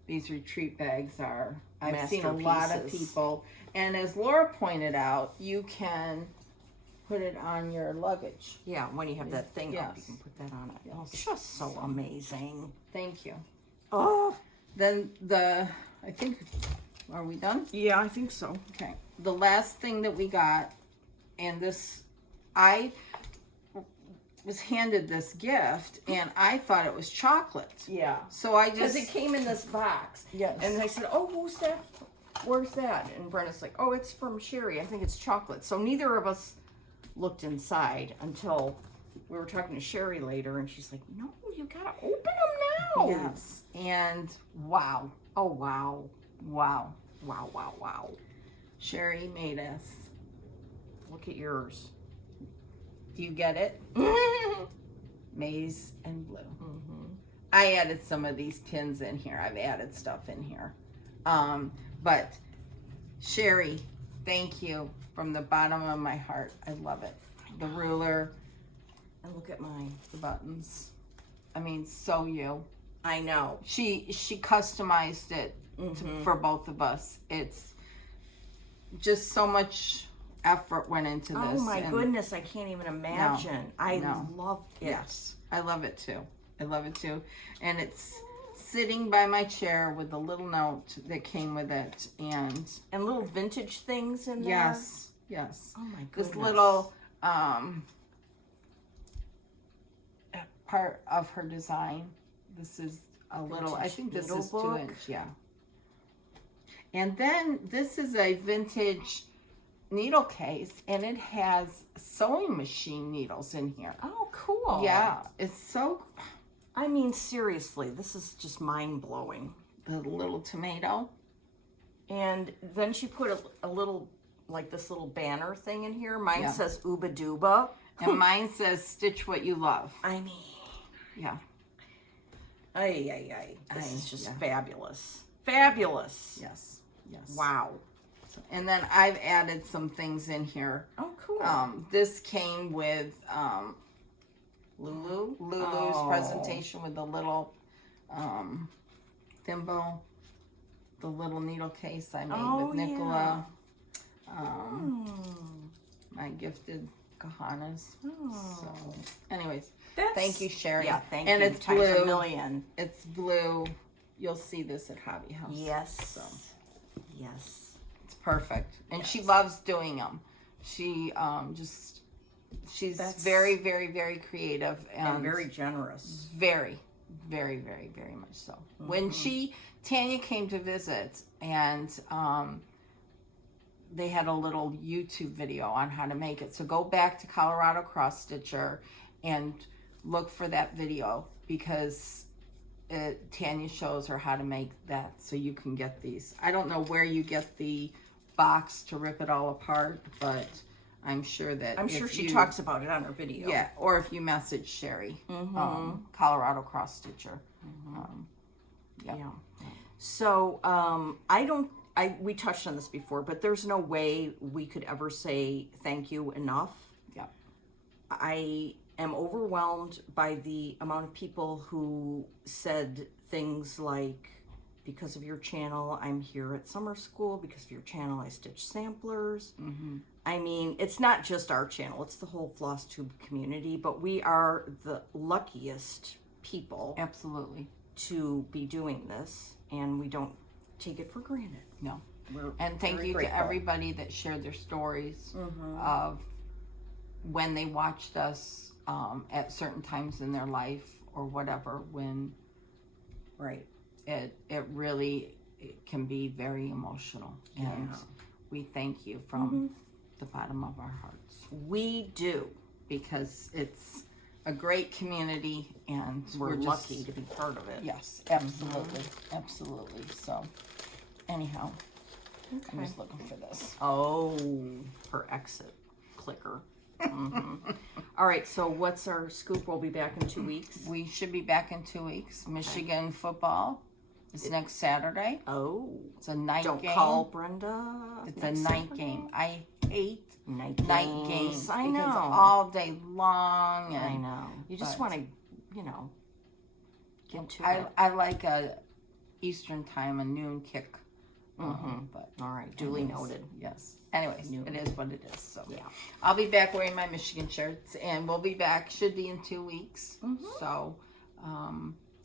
these retreat bags are, I've seen a lot of Masterpieces. people. And as Laura pointed out, you can put it on your luggage. Yeah, when you have that thing up, you Yes. can put that on it. Yes. Oh, it's just so amazing. Thank you. Oh, Then I think, are we done? yeah, I think so. Okay. The last thing that we got, and this, I was handed this gift, and I thought it was chocolate. Yeah. So I Because just, it came in this box. Yes. And I said, oh, who's that? Where's that? And Brenda's like, oh, it's from Sherry. I think it's chocolate. So neither of us looked inside until we were talking to Sherry later, and she's like, no, you gotta open them now. yes. And wow, Oh, wow. wow. Wow, wow, wow. Sherry made us. Look at yours. Do you get it? Mm-hmm. Maize and blue. I added some of these pins in here. I've added stuff in here. But Sherry, thank you from the bottom of my heart. I love it. The ruler, And look at mine. the buttons. I mean, so you. I know. She customized it for both of us. It's just so much effort went into this. Oh, my and goodness. I can't even imagine. I no. loved it. Yes, I love it too. I love it too. And it's sitting by my chair with the little note that came with it. And And little vintage things in there. yes, yes. Oh, my goodness. This little part of her design. This is a little, I Vintage think this needle is book. 2 inch, yeah. And then this is a vintage needle case, and it has sewing machine needles in here. Oh, cool. Yeah, it's so, I mean, seriously, this is just mind-blowing. the little tomato. And then she put a little, like this little banner thing in here. Mine Yeah. says Uba Duba. And mine says, stitch what you love. I mean, Yeah. ay, ay, ay. This is just yeah. fabulous. Fabulous. Yes. Yes. Wow. And then I've added some things in here. Oh, cool. This came with Lulu's Lulu's presentation with the little thimble, the little needle case I made with Nicola. My gifted Kahanas. So, anyways, thank you, Sherry. Yeah, thank and you. it's Times a blue. million. It's blue. You'll see this at Hobby House. Yes. So Yes. it's perfect, and she loves doing them. She she's very, very, very creative And very generous. very, very, very, very much so. When Tanya came to visit, and they had a little YouTube video on how to make it. So go back to Colorado Cross Stitcher and look for that video, because Tanya shows her how to make that so you can get these. I don't know where you get the box to rip it all apart, but I'm sure that she talks about it on her video. yeah, or if you message Sherry, Colorado Cross Stitcher. Yeah. So we touched on this before, but there's no way we could ever say thank you enough. Yeah. I am overwhelmed by the amount of people who said things like, because of your channel, I'm here at summer school. Because of your channel, I stitch samplers. I mean, it's not just our channel, it's the whole floss tube community, but we are the luckiest people Absolutely. to be doing this, and we don't take it for granted. No. We're And thank very you grateful. to everybody that shared their stories of when they watched us at certain times in their life or whatever, when Right. it really it can be very emotional. And Yeah. we thank you from the bottom of our hearts, We do. because it's a great community, and We're just lucky to be part of it. Yes, absolutely, absolutely. So, anyhow, I'm Okay. just looking for this. Oh, her exit clicker. All right, so what's our scoop? We'll be back in 2 weeks. We should be back in 2 weeks. Michigan football is next Saturday. Oh, It's a night don't game. call Brenda. It's next a night Saturday. game. I hate Night games I because know. all day long, I and know. You just but- want to, get to I it. I like a Eastern time, a noon kick. But All right, duly anyways, noted. Yes. Anyways, Noon. it is what it is. So Yeah. I'll be back wearing my Michigan shirts, and we'll be back. Should be in 2 weeks. So,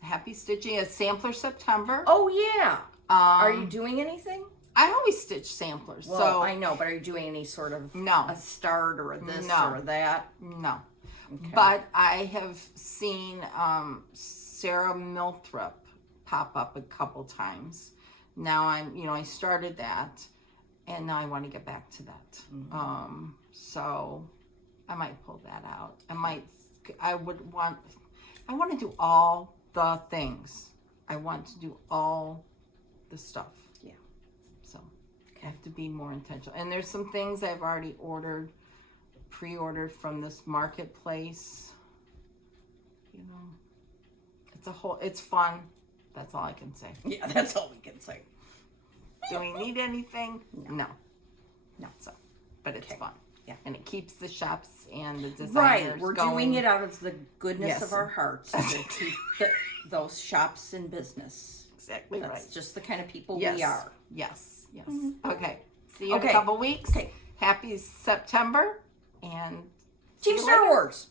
happy stitching. It's Sampler September. Oh yeah. Are you Um, doing anything? I always stitch samplers. Well, so I know, but are you doing any sort of no, a start or a this No. or a that? no. Okay. But I have seen Sarah Milthrop pop up a couple times. Now I started that, and now I want to get back to that. So I might pull that out. I want to do all the things. I want to do all the stuff. Yeah. So I have to be more intentional. And there's some things I've already pre-ordered from this marketplace. It's fun. That's all I can say. Yeah, that's all we can say. Do we need anything? No. So, but it's Okay. fun. Yeah. And it keeps the shops and the designers Right, we're going. doing it out of the goodness Yes. of our hearts to keep those shops in business. Exactly That's right. just the kind of people Yes. we are. Yes. Okay. See you in Okay. a couple weeks. Okay. Happy September, and see Team you Star later. Wars.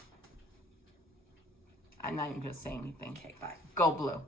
I'm not even going to say anything. Okay, bye. Go blue.